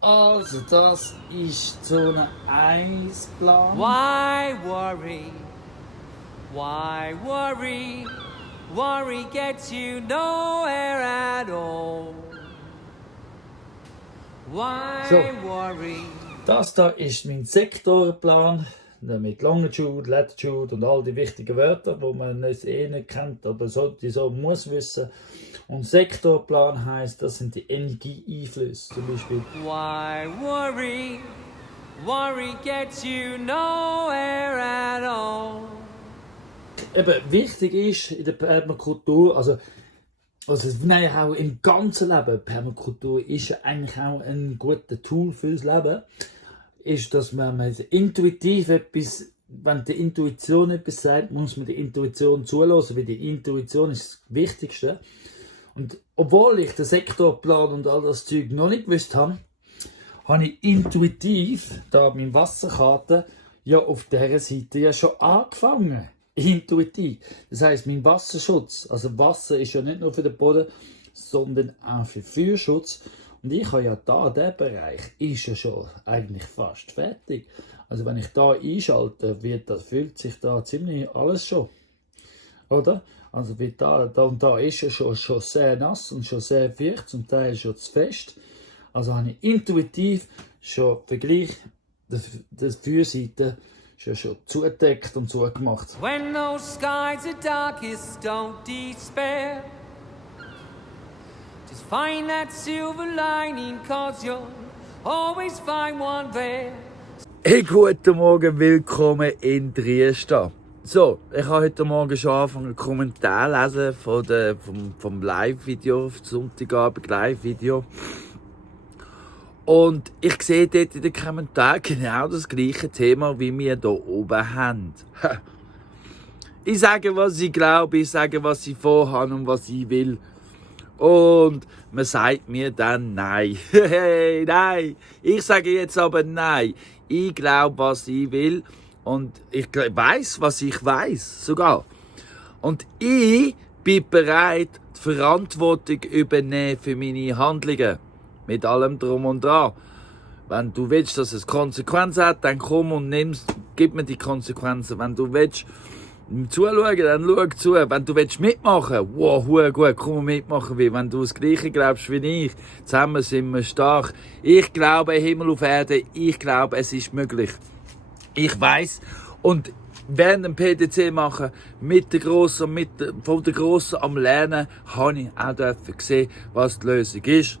Also, das ist so ein Eisplan. Why worry? Why worry? Worry gets you nowhere at all. Why So. worry? Das da ist mein Sektorenplan mit Longitude, Latitude und all die wichtigen Wörter, die man nicht kennt, aber so muss wissen. Und Sektorplan heisst, das sind die Energieeinflüsse, zum Beispiel. Why worry? Worry gets you nowhere at all. Eben, wichtig ist in der Permakultur, also nein, auch im ganzen Leben, Permakultur ist eigentlich auch ein gutes Tool fürs Leben, ist, dass man intuitiv etwas, wenn die Intuition etwas sagt, muss man die Intuition zulassen, weil die Intuition ist das Wichtigste. Und obwohl ich den Sektorplan und all das Zeug noch nicht gewusst habe, habe ich intuitiv, da meine Wasserkarte, ja auf dieser Seite ja schon angefangen. Intuitiv. Das heisst, mein Wasserschutz, also Wasser ist ja nicht nur für den Boden, sondern auch für Feuerschutz. Und ich habe ja da, der Bereich ist ja schon eigentlich fast fertig. Also wenn ich da einschalte, fühlt sich da ziemlich alles schon. Oder? Also wie da und da ist ja schon sehr nass und schon sehr feucht, zum Teil schon zu fest. Also habe ich intuitiv schon Vergleich der Feuerseite schon zugedeckt und zugemacht. When those skies are darkest, don't despair. Just find that silver lining, 'cause you'll always find one there. Hey, guten Morgen, willkommen in Triesta. So, ich habe heute Morgen schon angefangen, Kommentare zu lesen vom Live-Video, vom Sonntagabend Live-Video. Und ich sehe dort in den Kommentaren genau das gleiche Thema, wie wir hier oben haben. Ich sage, was ich glaube, ich sage, was ich vorhabe und was ich will. Und man sagt mir dann nein. Hey, nein. Ich sage jetzt aber nein. Ich glaube, was ich will. Und ich weiß, was ich weiß, sogar. Und ich bin bereit, die Verantwortung übernehmen für meine Handlungen. Mit allem Drum und Dran. Wenn du willst, dass es Konsequenzen hat, dann komm und gib mir die Konsequenzen. Wenn du willst zuschauen, dann schau zu. Wenn du willst mitmachen, wow, gut, komm mitmachen. Wenn du das Gleiche glaubst wie ich, zusammen sind wir stark. Ich glaube, Himmel auf Erde, ich glaube, es ist möglich. Ich weiss. Und während dem PDC machen, mit der Grossen, von der Grossen am Lernen, habe ich auch gesehen, was die Lösung ist.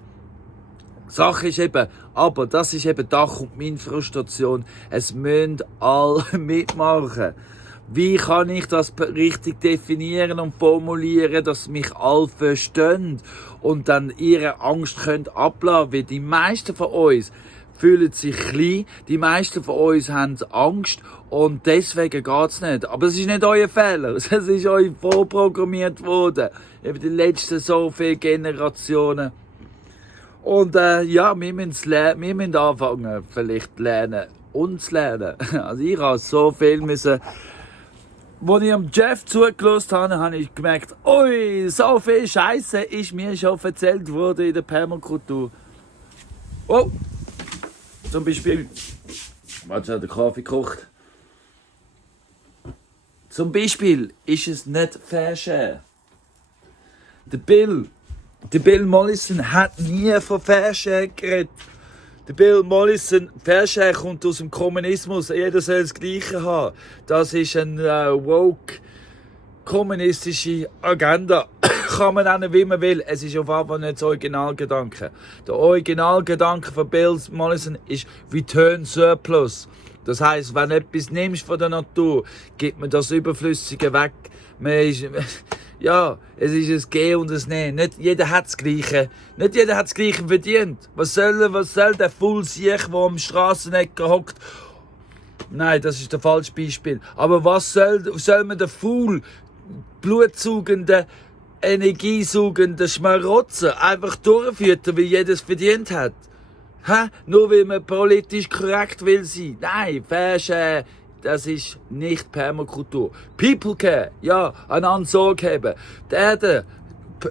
Die Sache ist eben, aber das ist eben da kommt meine Frustration. Es müssen alle mitmachen. Wie kann ich das richtig definieren und formulieren, dass mich alle verstehen und dann ihre Angst können ablassen? Weil die meisten von uns fühlen sich klein, die meisten von uns haben Angst und deswegen geht's nicht. Aber es ist nicht euer Fehler, es ist euch vorprogrammiert worden. Über die letzten so viele Generationen. Und ja, wir müssen anfangen, vielleicht lernen, uns lernen. Also ich habe so viel müssen. Als ich am Jeff zugelassen habe ich gemerkt, ui, so viel Scheiße ist mir schon erzählt worden in der Permakultur. Oh, zum Beispiel, warte, hat der Kaffee gekocht. Zum Beispiel ist es nicht Fair Share. Der Bill Mollison hat nie von Fair Share geredet. Der Bill Mollison, Fair Share kommt aus dem Kommunismus. Jeder soll das Gleiche haben. Das ist eine woke kommunistische Agenda. Kann man nennen, wie man will. Es ist auf jeden Fall nicht das Originalgedanke. Der Originalgedanke von Bill Mollison ist Return Surplus. Das heisst, wenn du etwas nimmst von der Natur, gibt man das Überflüssige weg. Ja, es ist ein Gehen und ein Nehmen. Nicht jeder hat das Gleiche. Nicht jeder hat das Gleiche verdient. Was soll der Full Siech, der am Strassenecker hockt? Nein, das ist der falsche Beispiel. Aber was soll man der Full, blutsaugende, energiesaugende Schmarotzer einfach durchfüttern, weil jeder es verdient hat? Nur weil man politisch korrekt will sein. Nein, Fair Share. Das ist nicht Permakultur. People Care, ja, einander Sorge haben. Die Erde,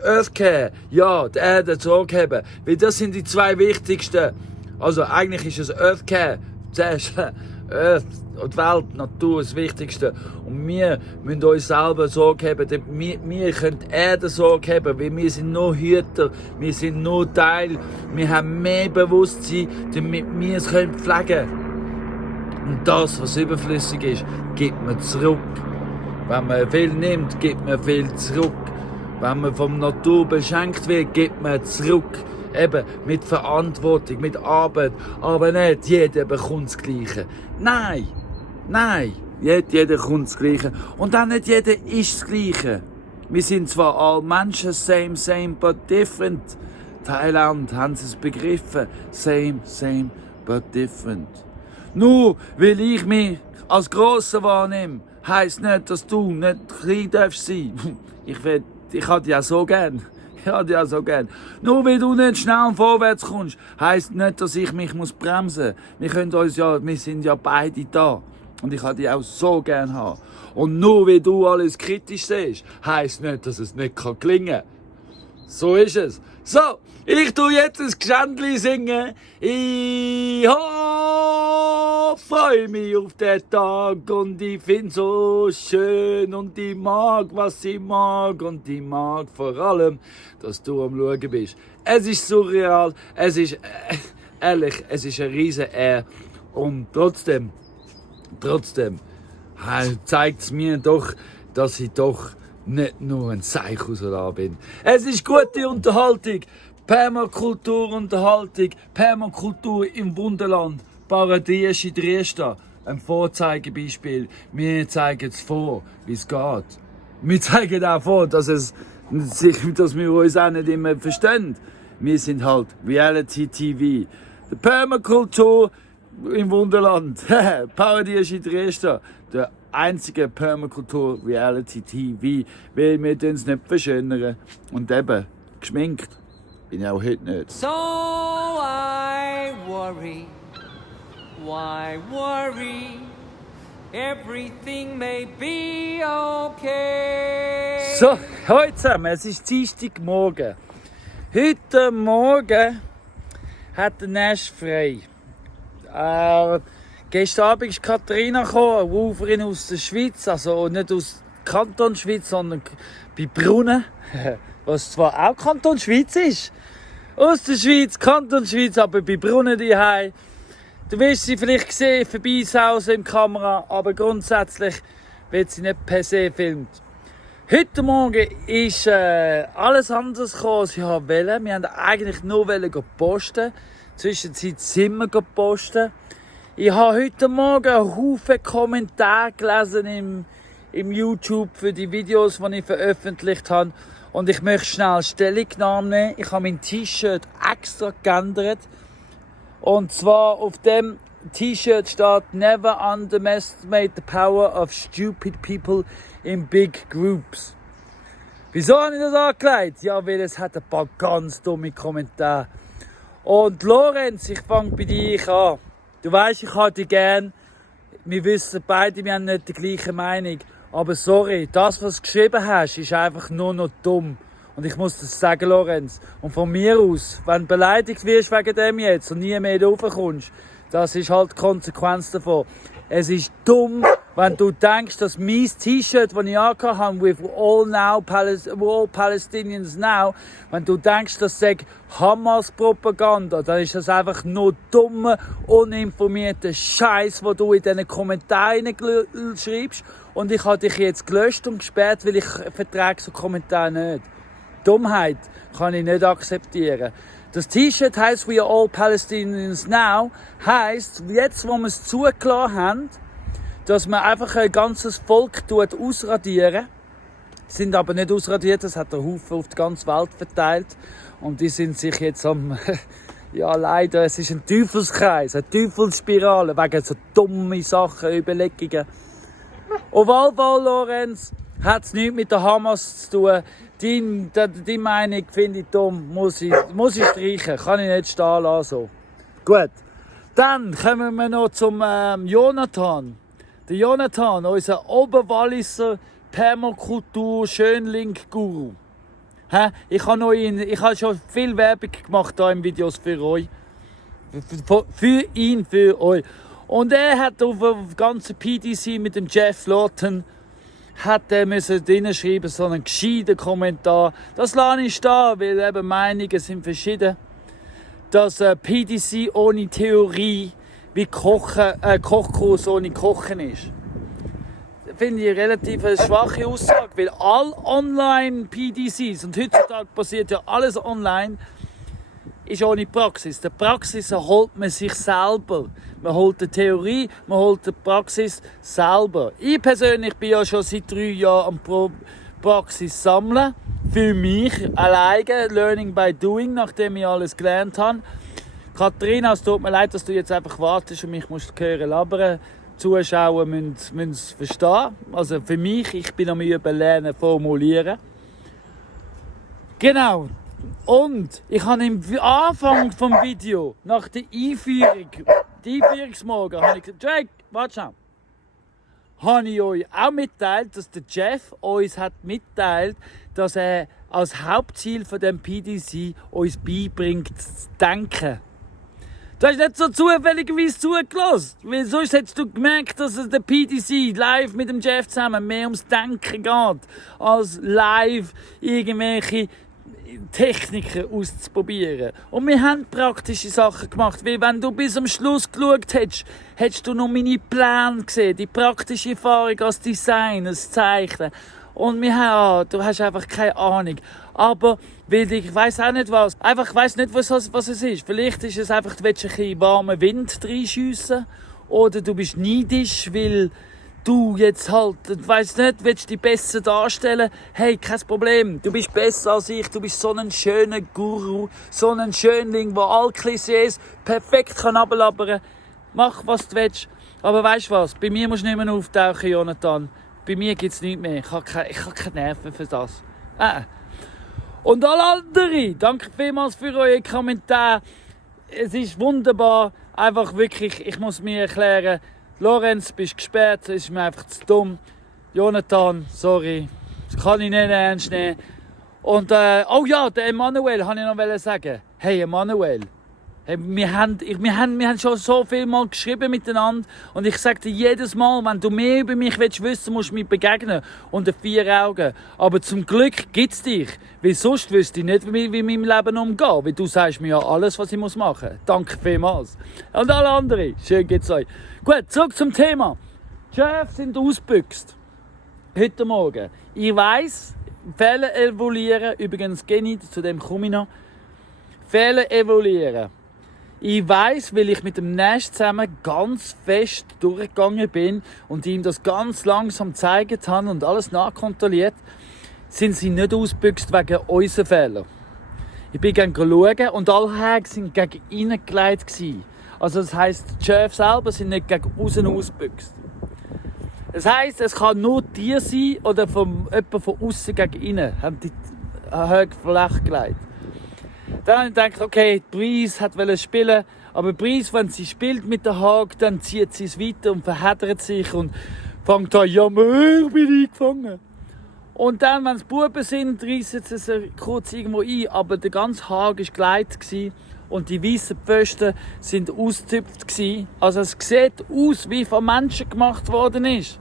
Earth Care, ja, die Erde Sorge haben. Weil das sind die zwei wichtigsten Also eigentlich ist es Earth Care. Zuerst Earth, die Welt, die Natur, das Wichtigste. Und wir müssen uns selber Sorge haben. Wir können die Erde Sorge haben, weil wir sind nur Hüter, wir sind nur Teil. Wir haben mehr Bewusstsein, damit wir es pflegen können. Und das, was überflüssig ist, gibt man zurück. Wenn man viel nimmt, gibt man viel zurück. Wenn man vom Natur beschenkt wird, gibt man zurück. Eben mit Verantwortung, mit Arbeit. Aber nicht jeder bekommt das Gleiche. Nein, jeder bekommt das Gleiche. Und auch nicht jeder ist das Gleiche. Wir sind zwar alle Menschen, same, but different. Thailand haben sie es begriffen. Same, but different. Nur weil ich mich als Grosser wahrnehme, heisst nicht, dass du nicht klein darfst sein. Ich habe dich auch so gern. Nur weil du nicht schnell vorwärts kommst, heisst nicht, dass ich mich bremsen muss. Wir sind ja beide da. Und ich habe dich auch so gern haben. Und nur weil du alles kritisch siehst, heisst nicht, dass es nicht gelingen kann. So ist es. So, ich tu jetzt ein Geständli singen. Ich freue mich auf den Tag und ich find's so schön und ich mag, was ich mag und ich mag vor allem, dass du am Schauen bist. Es ist surreal, es ist ehrlich, es ist eine riesen Ehre und trotzdem zeigt es mir doch, dass ich doch nicht nur ein Seichhauser bin. Es ist gute Unterhaltung, Permakulturunterhaltung, Permakultur im Wunderland, Paradies in Dresden, ein Vorzeigebeispiel. Wir zeigen es vor, wie es geht. Wir zeigen auch vor, dass wir uns auch nicht immer verstehen. Wir sind halt Reality TV. Die Permakultur im Wunderland, Paradies in Dresden, der einzige Permakultur Reality TV, weil wir uns nicht verschönern. Und eben, geschminkt bin ich auch heute nicht. So I worry, why worry? Everything may be okay. So, heute zusammen, es ist Dienstagmorgen. Heute Morgen hat der Nash frei. Gestern Abend ist Katharina gekommen, eine Ruferin aus der Schweiz, also nicht aus Kanton Schweiz, sondern bei Brunnen, was zwar auch Kanton Schweiz ist. Aus der Schweiz, Kanton Schweiz, aber bei Brunnen daheim. Du wirst sie vielleicht sehen, vorbeisausen in der Kamera, aber grundsätzlich wird sie nicht per se gefilmt. Heute Morgen ist alles anders gekommen, als ich wollte. Wir wollten eigentlich nur posten. Zwischenzeit sind wir posten. Ich habe heute Morgen einen Haufen Kommentare gelesen im YouTube für die Videos, die ich veröffentlicht habe. Und ich möchte schnell Stellung nehmen. Ich habe mein T-Shirt extra geändert. Und zwar auf dem T-Shirt steht «Never underestimate the power of stupid people in big groups». Wieso habe ich das angelegt? Ja, weil es hat ein paar ganz dumme Kommentare. Und Lorenz, ich fange bei dir an. Du weisst, ich habe dich gern. Wir wissen beide, wir haben nicht die gleiche Meinung. Aber sorry, das, was du geschrieben hast, ist einfach nur noch dumm. Und ich muss das sagen, Lorenz. Und von mir aus, wenn du beleidigt wirst wegen dem jetzt und nie mehr raufkommst, das ist halt die Konsequenz davon. Es ist dumm, wenn du denkst, dass mein T-Shirt, das ich angehabt habe, with all Palestinians now, wenn du denkst, das sei Hamas-Propaganda, dann ist das einfach nur dummer, uninformierter Scheiß, den du in diesen Kommentaren schreibst. Und ich habe dich jetzt gelöscht und gesperrt, weil ich vertrage so Kommentare nicht. Dummheit kann ich nicht akzeptieren. Das T-Shirt heisst «We are all Palestinians now», heisst, jetzt wo wir es zugelassen haben, dass man einfach ein ganzes Volk ausradieren. Sind aber nicht ausradiert, das hat der Haufen auf die ganze Welt verteilt. Und die sind sich jetzt am... ja, leider, es ist ein Teufelskreis, eine Teufelsspirale, wegen so dummen Sachen, Überlegungen. Auf jeden Fall, Lorenz, hat es nichts mit der Hamas zu tun. Deine Meinung finde ich dumm, muss ich streichen, kann ich nicht stehen lassen. So. Gut, dann kommen wir noch zum Jonathan. Der Jonathan, unser Oberwalliser Permakultur-Schönling-Guru. Ich habe schon viel Werbung gemacht hier in Videos für euch. Für ihn, für euch. Und er hat auf dem ganzen PDC mit dem Jeff Lawton hat er müssen schreiben, so einen gescheiten Kommentar. Das lasse ich stehen, weil eben Meinungen sind verschieden. Dass PDC ohne Theorie wie Kochkurs ohne Kochen ist. Das finde ich eine relativ schwache Aussage, weil all Online-PDCs, und heutzutage passiert ja alles online, ist ohne Praxis. Die Praxis holt man sich selber. Man holt die Theorie, man holt die Praxis selber. Ich persönlich bin ja schon seit 3 Jahren am Praxis sammeln. Für mich alleine, Learning by Doing, nachdem ich alles gelernt habe. Katharina, es tut mir leid, dass du jetzt einfach wartest und mich musst hören labern. Zuschauer müssen es verstehen. Also für mich, ich bin am Üben lernen, formulieren. Genau. Und ich habe am Anfang vom Video, nach der Einführungsmorgen, habe ich gesagt, Jake, warte schon. Habe ich euch auch mitteilt, dass der Jeff uns hat mitteilt, dass er als Hauptziel von dem PDC uns beibringt, zu denken. Du hast nicht so zufälligerweise zugelassen, weil sonst hättest du gemerkt, dass es der PDC live mit dem Jeff zusammen mehr ums Denken geht, als live irgendwelche Techniken auszuprobieren. Und wir haben praktische Sachen gemacht, weil wenn du bis zum Schluss geschaut hättest, hättest du noch meine Pläne gesehen, die praktische Erfahrung als Design, als Zeichnen. Und wir haben, du hast einfach keine Ahnung. Aber, weil ich weiss auch nicht was. Einfach, ich weiss nicht, was es ist. Vielleicht ist es einfach, du willst ein bisschen warmen Wind reinschiessen. Oder du bist neidisch, weil du jetzt halt, weiss nicht, willst dich besser darstellen. Hey, kein Problem. Du bist besser als ich. Du bist so ein schöner Guru. So ein Schönling, der alle Klischees perfekt runterlabern kann. Mach, was du willst. Aber weisst was? Bei mir musst du nicht mehr auftauchen, Jonathan. Bei mir gibt es nichts mehr. Ich habe keine Nerven für das. Und alle anderen, danke vielmals für eure Kommentare. Es ist wunderbar. Einfach wirklich, ich muss mir erklären, Lorenz, bist gesperrt, das ist mir einfach zu dumm. Jonathan, sorry, das kann ich nicht ernst nehmen. Und, oh ja, der Emanuel, wollte ich noch sagen. Hey, Emanuel. Hey, wir haben schon so viel Mal geschrieben miteinander und ich sage dir jedes Mal, wenn du mehr über mich wissen willst, musst du mir begegnen unter 4 Augen. Aber zum Glück gibt es dich, weil sonst wüsste ich nicht, wie ich mit meinem Leben umgehe, weil du sagst mir ja alles, was ich machen muss. Danke vielmals. Und alle anderen, schön geht's euch. Gut, zurück zum Thema. Die Chefs sind ausgebüxt. Heute Morgen. Ich weiss, Fehler evaluieren, übrigens Geni, zu dem komme ich noch. Fehler evaluieren. Ich weiss, weil ich mit dem Nash zusammen ganz fest durchgegangen bin und ihm das ganz langsam gezeigt habe und alles nachkontrolliert, sind sie nicht ausgebüxt wegen unseren Fehlern. Ich bin gerne schauen und alle Häge sind gegen innen gelegt gewesen. Also das heisst, die Chefs selber sind nicht gegen außen ausgebüxt. Das heisst, es kann nur dir sein oder jemand von außen gegen innen, haben die Häge flach gelegt. Dann habe ich gedacht, okay, Breeze wollte spielen, aber Breeze, wenn sie spielt mit der Hake, dann zieht sie es weiter und verheddert sich und fängt an, ja, ich bin eingefangen. Und dann, wenn es Buben sind, reissen sie sich kurz irgendwo ein, aber der ganze Hake war geleitet und die weißen Pfosten sind ausgezupft gewesen. Also es sieht aus, wie von Menschen gemacht worden ist.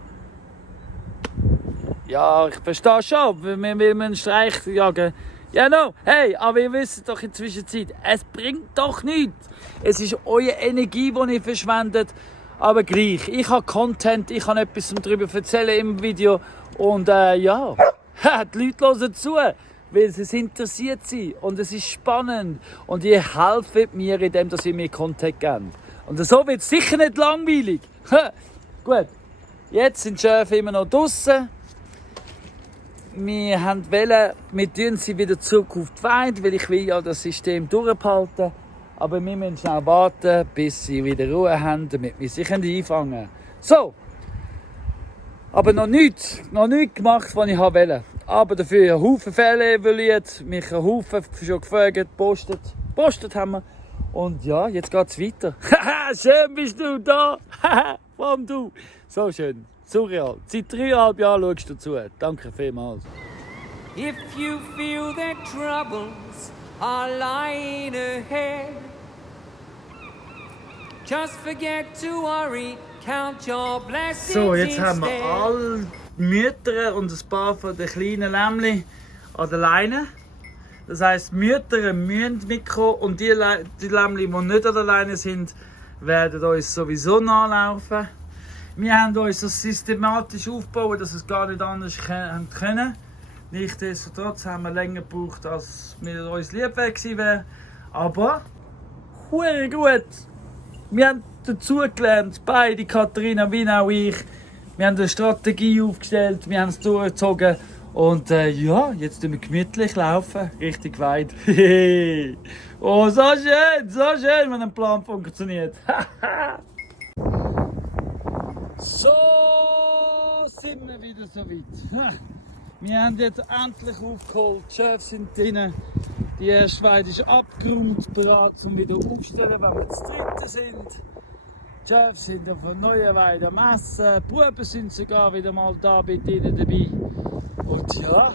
Ja, ich verstehe schon, weil wir einen Streich jagen. Ja, no, hey, aber ihr wisst doch in der Zwischenzeit, es bringt doch nichts. Es ist eure Energie, die ihr verschwendet. Aber gleich, ich habe Content, ich kann etwas darüber erzählen im Video. Und ja, die Leute hören zu, weil es interessiert sie und es ist spannend. Und ihr helft mir, indem ihr mir Content gebt. Und so wird es sicher nicht langweilig. Gut, jetzt sind die Schäfe immer noch draussen. Wir tun sie wieder zurück auf die Weide, weil ich will ja das System durchhalten. Aber wir müssen schnell warten, bis sie wieder Ruhe haben, damit wir sich einfangen können. So. Aber noch nichts gemacht, was ich wollte. Aber dafür einen Haufen Fälle evaluiert, mich einen Haufen schon gefragt, postet haben wir. Und ja, jetzt geht's weiter. Schön bist du da. Vor allem du. So schön. Surreal. Seit 3,5 Jahren schaust du zu. Danke vielmals. If you feel that troubles are lying ahead, Just forget to worry, count your blessings So, jetzt haben wir instead. alle Mütter und ein paar von den kleinen Lämmchen an der Leine. Das heisst, die Mütter müssen mitkommen und die Lämmchen, die nicht an der Leine sind, werden uns sowieso nachlaufen. Wir haben uns das systematisch aufgebaut, dass es gar nicht anders können. Nichtsdestotrotz haben wir länger gebraucht, als wir uns lieb gewesen wäre. Aber hure gut. Wir haben dazu gelernt, beide, Katharina wie auch ich. Wir haben eine Strategie aufgestellt, wir haben es durchgezogen. Und ja, jetzt tun wir gemütlich laufen, richtig weit. Oh, so schön, wenn ein Plan funktioniert. So sind wir wieder so weit. Wir haben jetzt endlich aufgeholt, die Chefs sind drin. Die erste Weide ist abgeräumt, bereit zum wieder aufstellen, wenn wir zu dritt sind. Die Chefs sind auf einer neuen Weide am Essen, die Buben sind sogar wieder mal da bei ihnen dabei. Und ja,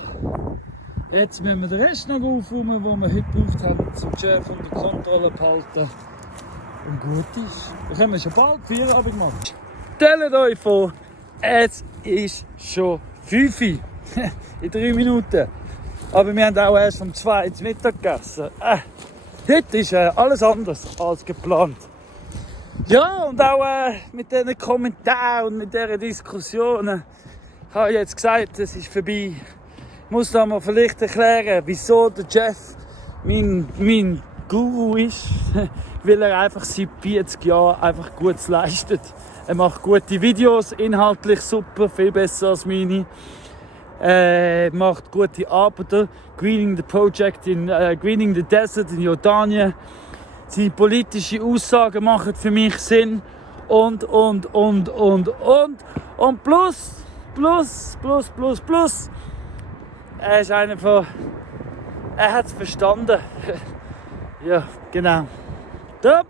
jetzt müssen wir den Rest noch aufräumen, den wir heute gebraucht haben, um den Chef unter Kontrolle zu behalten. Und gut ist. Dann können wir schon bald Feierabend machen. Stellt euch vor, es ist schon 5 Uhr. In 3 Minuten. Aber wir haben auch erst um 2 Uhr Mittag gegessen. Heute ist alles anders als geplant. Ja, und auch mit diesen Kommentaren und mit diesen Diskussionen. Ich habe jetzt gesagt, es ist vorbei. Ich muss da mal vielleicht erklären, wieso der Jeff mein Guru ist. Weil er einfach seit 40 Jahren einfach Gutes leistet. Er macht gute Videos, inhaltlich super, viel besser als meine. Macht gute Arbeiten. Greening the Project in Greening the Desert in Jordanien. Seine politischen Aussagen machen für mich Sinn. Und plus. Er ist einer von. Er hat es verstanden. Ja, genau. Da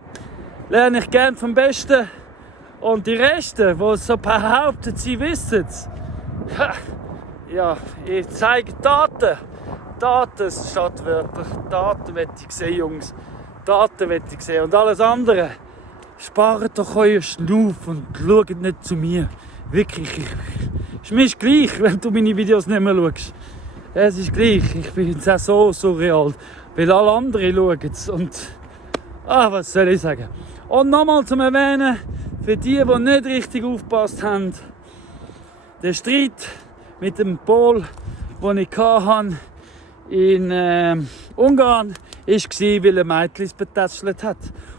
lerne ich gern vom Besten. Und die Resten, die so behaupten, sie wissen es. Ja, ich zeige Daten. Daten statt Wörter. Daten will ich sehen, Jungs. Daten will ich sehen. Und alles andere, spart doch euer Schnuff und schaut nicht zu mir. Wirklich, ist mir gleich, wenn du meine Videos nicht mehr schaust. Es ist gleich, ich bin jetzt auch so surreal. Weil alle anderen schauen es. Und, was soll ich sagen? Und nochmal zum Erwähnen, für die nicht richtig aufgepasst haben, der Streit mit dem Pol, den ich hatte in Ungarn, war, weil er Mädchen betätschelt hat.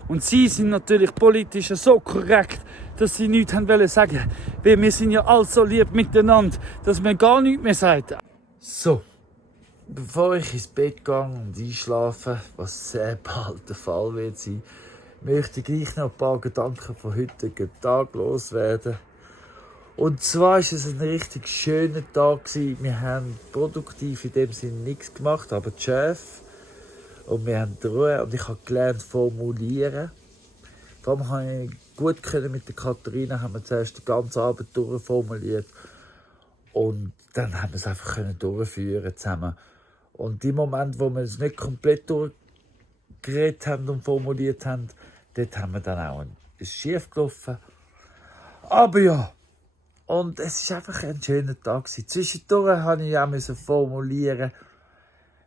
Und sie sind natürlich politisch so korrekt, dass sie nichts haben sagen wollen. Weil wir sind ja alle so lieb miteinander, dass man gar nichts mehr sagt. So, bevor ich ins Bett gehe und einschlafe, was sehr bald der Fall wird sein, möchte ich gleich noch ein paar Gedanken von heutigen Tag loswerden. Und zwar war es ein richtig schöner Tag. Wir haben produktiv in dem Sinne nichts gemacht, aber die Chef. Und wir haben Ruhe und ich habe gelernt formulieren. Vor allem konnte ich gut mit der Katharina, haben wir zuerst die ganze Arbeit durchformuliert. Und dann haben wir es einfach durchführen zusammen. Und die Momente, wo wir es nicht komplett durchgeredet haben und formuliert haben, dort haben wir dann auch schief gelaufen. Aber ja, und es war einfach ein schöner Tag. Zwischendurch musste ich auch formulieren,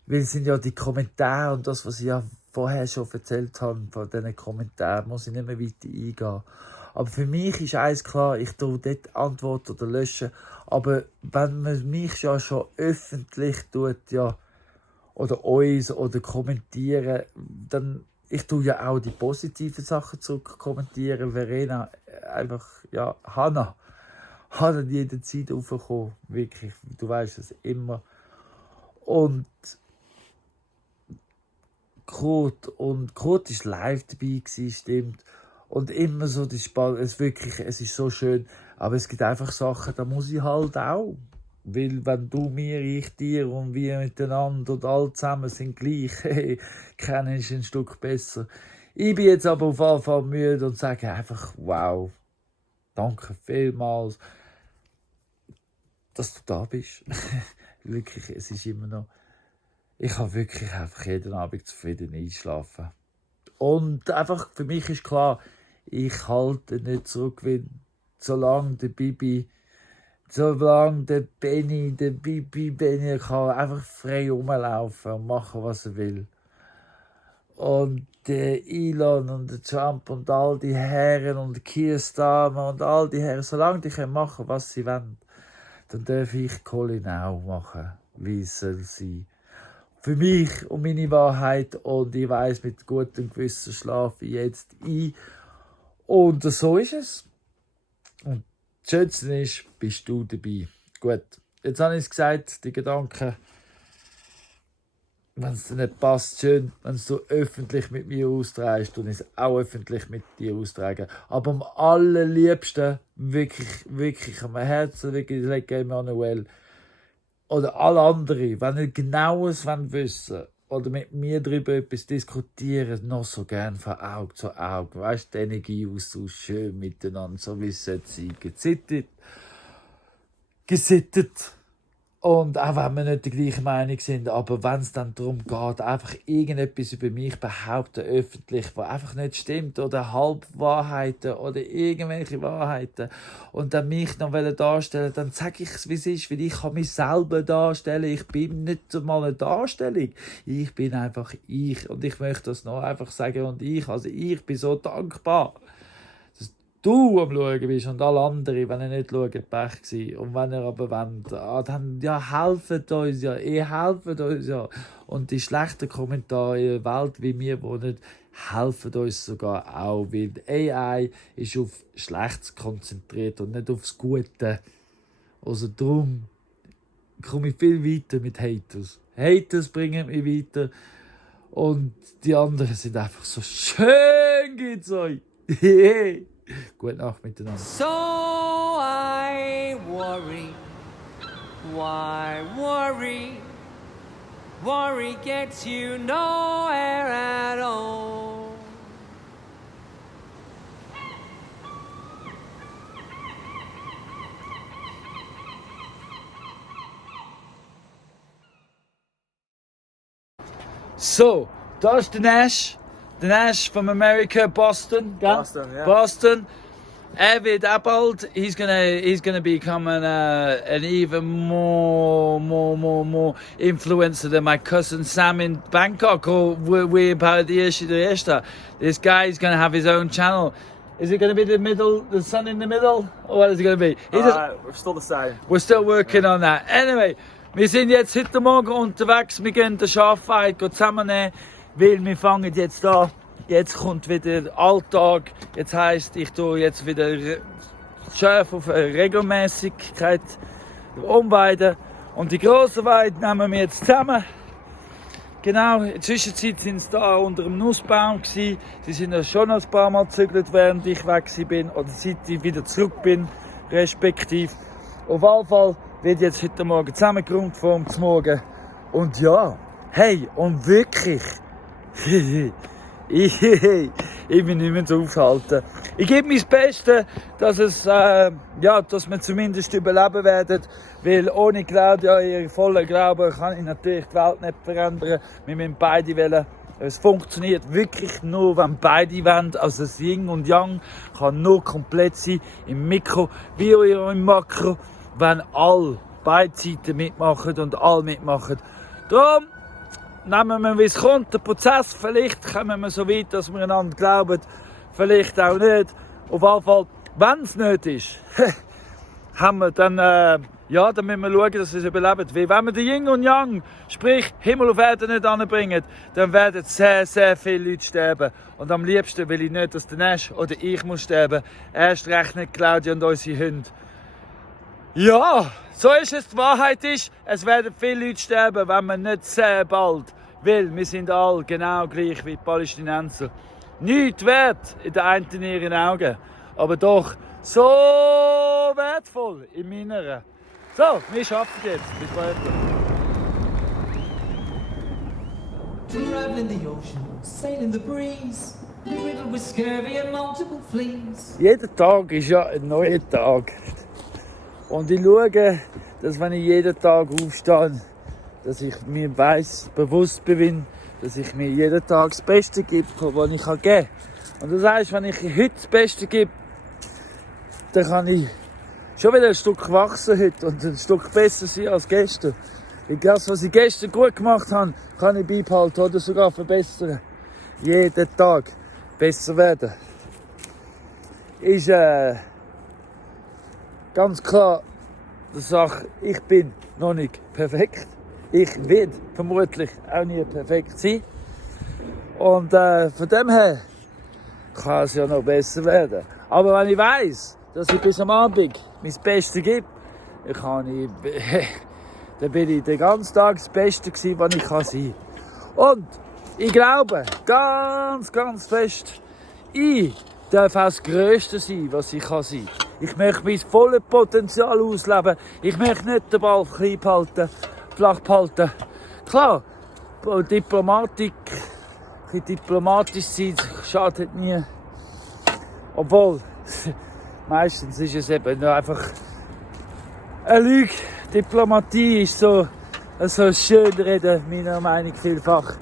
weil es sind ja die Kommentare und das, was ich ja vorher schon erzählt habe, von diesen Kommentaren, muss ich nicht mehr weiter eingehen. Aber für mich ist eins klar, ich tue dort Antworten oder löschen. Aber wenn man mich ja schon öffentlich tut, ja, oder uns oder kommentieren, dann, ich tue ja auch die positiven Sachen zurück kommentieren. Verena, einfach, ja, Hannah jederzeit raufgekommen, wirklich, du weißt es immer. Und Kurt war live dabei gewesen, stimmt. Und immer so die Spannung, es ist so schön. Aber es gibt einfach Sachen, da muss ich halt auch. Weil wenn du mir, ich dir und wir miteinander und alle zusammen sind gleich, hey, keiner ist ein Stück besser. Ich bin jetzt aber auf jeden Fall müde und sage einfach, wow, danke vielmals, dass du da bist. Wirklich, es ist immer noch, ich kann wirklich einfach jeden Abend zufrieden einschlafen. Und einfach für mich ist klar, ich halte nicht zurück, weil solange der Bibi, solange der Benny kann einfach frei rumlaufen und machen, was er will. Und der Elon und der Trump und all die Herren und Keir Starmer und all die Herren, solange die können machen, was sie wollen, dann darf ich Colin auch machen, wie es soll sein. Für mich und meine Wahrheit, und ich weiss, mit gutem Gewissen schlafe ich jetzt ein. Und so ist es. Und das Schönste ist, bist du dabei. Gut, jetzt habe ich es gesagt, die Gedanken. Wenn es dir nicht passt, schön, wenn du öffentlich mit mir austrägst, und es auch öffentlich mit dir austragen. Aber am allerliebsten, wirklich am Herzen, wirklich, lege ich Manuel. Oder alle anderen, wenn ihr Genaues wissen wollt, oder mit mir darüber etwas diskutieren, noch so gern von Auge zu Auge. Weißt du, die Energieaustausch schön miteinander, so wie es sein sollte. Gesittet. Und auch wenn wir nicht der gleichen Meinung sind, aber wenn es dann darum geht, einfach irgendetwas über mich behaupten, öffentlich, was einfach nicht stimmt, oder Halbwahrheiten oder irgendwelche Wahrheiten, und dann mich noch darstellen, dann sage ich es, wie es ist, weil ich kann mich selber darstellen. Ich bin nicht mal eine Darstellung. Ich bin einfach ich. Und ich möchte das noch einfach sagen. Und ich bin so dankbar, du am Schauen bist und alle anderen, wenn ihr nicht schaut, Pech gewesen. Und wenn ihr aber wollt, dann helft uns ja, ihr helft uns ja. Und die schlechten Kommentare in der Welt, wie wir wohnen, helfen uns sogar auch, weil die AI ist auf Schlechtes konzentriert und nicht aufs Gute. Also darum komme ich viel weiter mit Haters. Haters bringen mich weiter und die anderen sind einfach so schön, geht's euch. Gute Nacht miteinander. So I worry. Why worry? Worry gets you nowhere at all. So, da ist der Nash. Der Nash from America, Boston. Gell? Boston, yeah. Boston. Er wird auch bald, he's gonna become an even more influencer than my cousin Sam in Bangkok, or we're about the erste. This guy is gonna have his own channel. Is it gonna be the sun in the middle, or what is it gonna be? We're still the same. We're still working on that. Anyway, wir sind jetzt heute Morgen unterwegs, wir gehen den Schafheit zusammennehmen, weil wir fangen jetzt an. Jetzt kommt wieder der Alltag. Jetzt heisst, ich tue jetzt wieder Schaf auf Regelmäßigkeit umweiden. Und die grossen Weiden nehmen wir jetzt zusammen. Genau, in der Zwischenzeit sind sie da unter dem Nussbaum gewesen. Sie sind ja schon ein paar Mal gezügelt, während ich weg bin. Oder seit ich wieder zurück bin, respektive. Auf jeden Fall wird jetzt heute Morgen zusammengeräumt vor dem Morgen. Und ja, hey, und wirklich. Ich bin nicht mehr zu aufhalten. Ich gebe mein Bestes, dass dass wir zumindest überleben werden. Weil ohne Claudia, ihr voller Glauben, kann ich natürlich die Welt nicht verändern. Wir müssen beide wollen. Es funktioniert wirklich nur, wenn beide wollen. Also das Yin und Yang kann nur komplett sein. Im Mikro wie im Makro. Wenn beide Seiten mitmachen und alle mitmachen. Darum nehmen wir, wie es kommt, den Prozess. Vielleicht kommen wir so weit, dass wir einander glauben. Vielleicht auch nicht. Auf jeden Fall, wenn es nicht ist, haben wir dann, dann müssen wir schauen, dass wir es überleben. Weil wenn wir den Yin und Yang, sprich Himmel auf Erde, nicht anbringen, dann werden sehr, sehr viele Leute sterben. Und am liebsten will ich nicht, dass der Nash oder ich muss sterben. Erst recht nicht Claudia und unsere Hunde. Ja, so ist es. Die Wahrheit ist, es werden viele Leute sterben, wenn man nicht sehr bald will. Wir sind alle genau gleich wie die Palästinenser. Nichts wert in den einen in ihren Augen, aber doch so wertvoll in meiner. So, wir schaffen jetzt. Bis bald. Traveling the ocean, sailing the breeze, riddled with scurvy and multiple fleas. Jeder Tag ist ja ein neuer Tag. Und ich schaue, dass wenn ich jeden Tag aufstehe, dass ich mir bewusst bin, dass ich mir jeden Tag das Beste gebe, was ich geben kann. Und du sagst, wenn ich heute das Beste gebe, dann kann ich schon wieder ein Stück wachsen heute und ein Stück besser sein als gestern. Weil das, was ich gestern gut gemacht habe, kann ich beibehalten oder sogar verbessern. Jeden Tag besser werden. Ist ganz klar die Sache, ich bin noch nicht perfekt. Ich werde vermutlich auch nie perfekt sein. Und von dem her kann es ja noch besser werden. Aber wenn ich weiss, dass ich bis am Abend mein Bestes gebe, dann bin ich den ganzen Tag das Beste gewesen, was ich sein kann. Und ich glaube ganz, ganz fest, ich darf auch das Größte sein, was ich sein kann. Ich möchte mein volles Potenzial ausleben. Ich möchte nicht den Ball klein behalten, flach behalten. Klar, diplomatisch sein schadet nie. Obwohl, meistens ist es eben nur einfach eine Lüge. Diplomatie ist so Schönreden, meiner Meinung nach vielfach.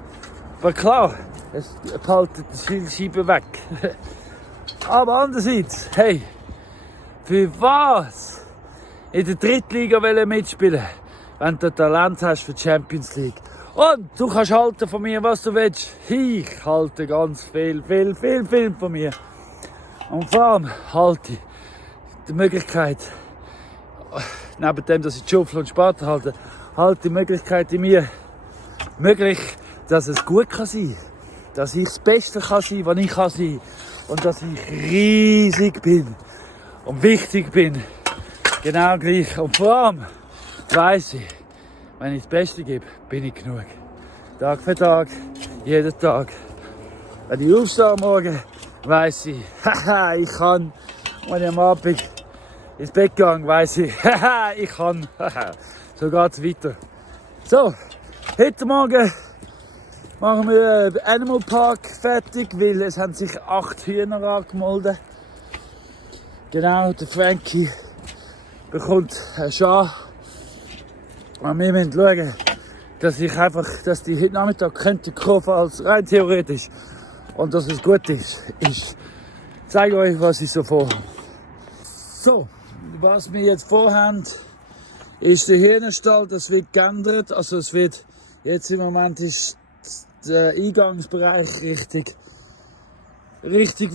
Aber klar, es behaltet viel Scheiben weg. Aber andererseits, hey, für was in der Drittliga mitspielen, wenn du Talent hast für die Champions League? Und du kannst halten von mir, was du willst. Ich halte ganz viel von mir. Und vor allem halte ich die Möglichkeit, neben dem, dass ich Schuffel und Spaten halte, die Möglichkeit in mir möglich, dass es gut kann sein. Dass ich das Beste kann sein, was ich kann sein. Und dass ich riesig bin und wichtig bin. Genau gleich. Und vor allem weiss ich, wenn ich das Beste gebe, bin ich genug. Tag für Tag, jeden Tag. Wenn ich aufstehe am Morgen, weiss ich, haha, ich kann. Wenn ich am Abend ins Bett gehe, weiss ich, haha, ich kann. So geht's weiter. So, heute Morgen machen wir den Animal Park fertig, weil es haben sich 8 Hühner angemeldet. Genau, der Frankie bekommt eine Schar. Und wir müssen schauen, dass die heute Nachmittag könnte kaufen als rein theoretisch. Und dass es gut ist. Ich zeige euch, was ich so vorhabe. So, was wir jetzt vorhaben, ist der Hühnerstall, das wird geändert. Also es wird, jetzt im Moment ist der Eingangsbereich Richtung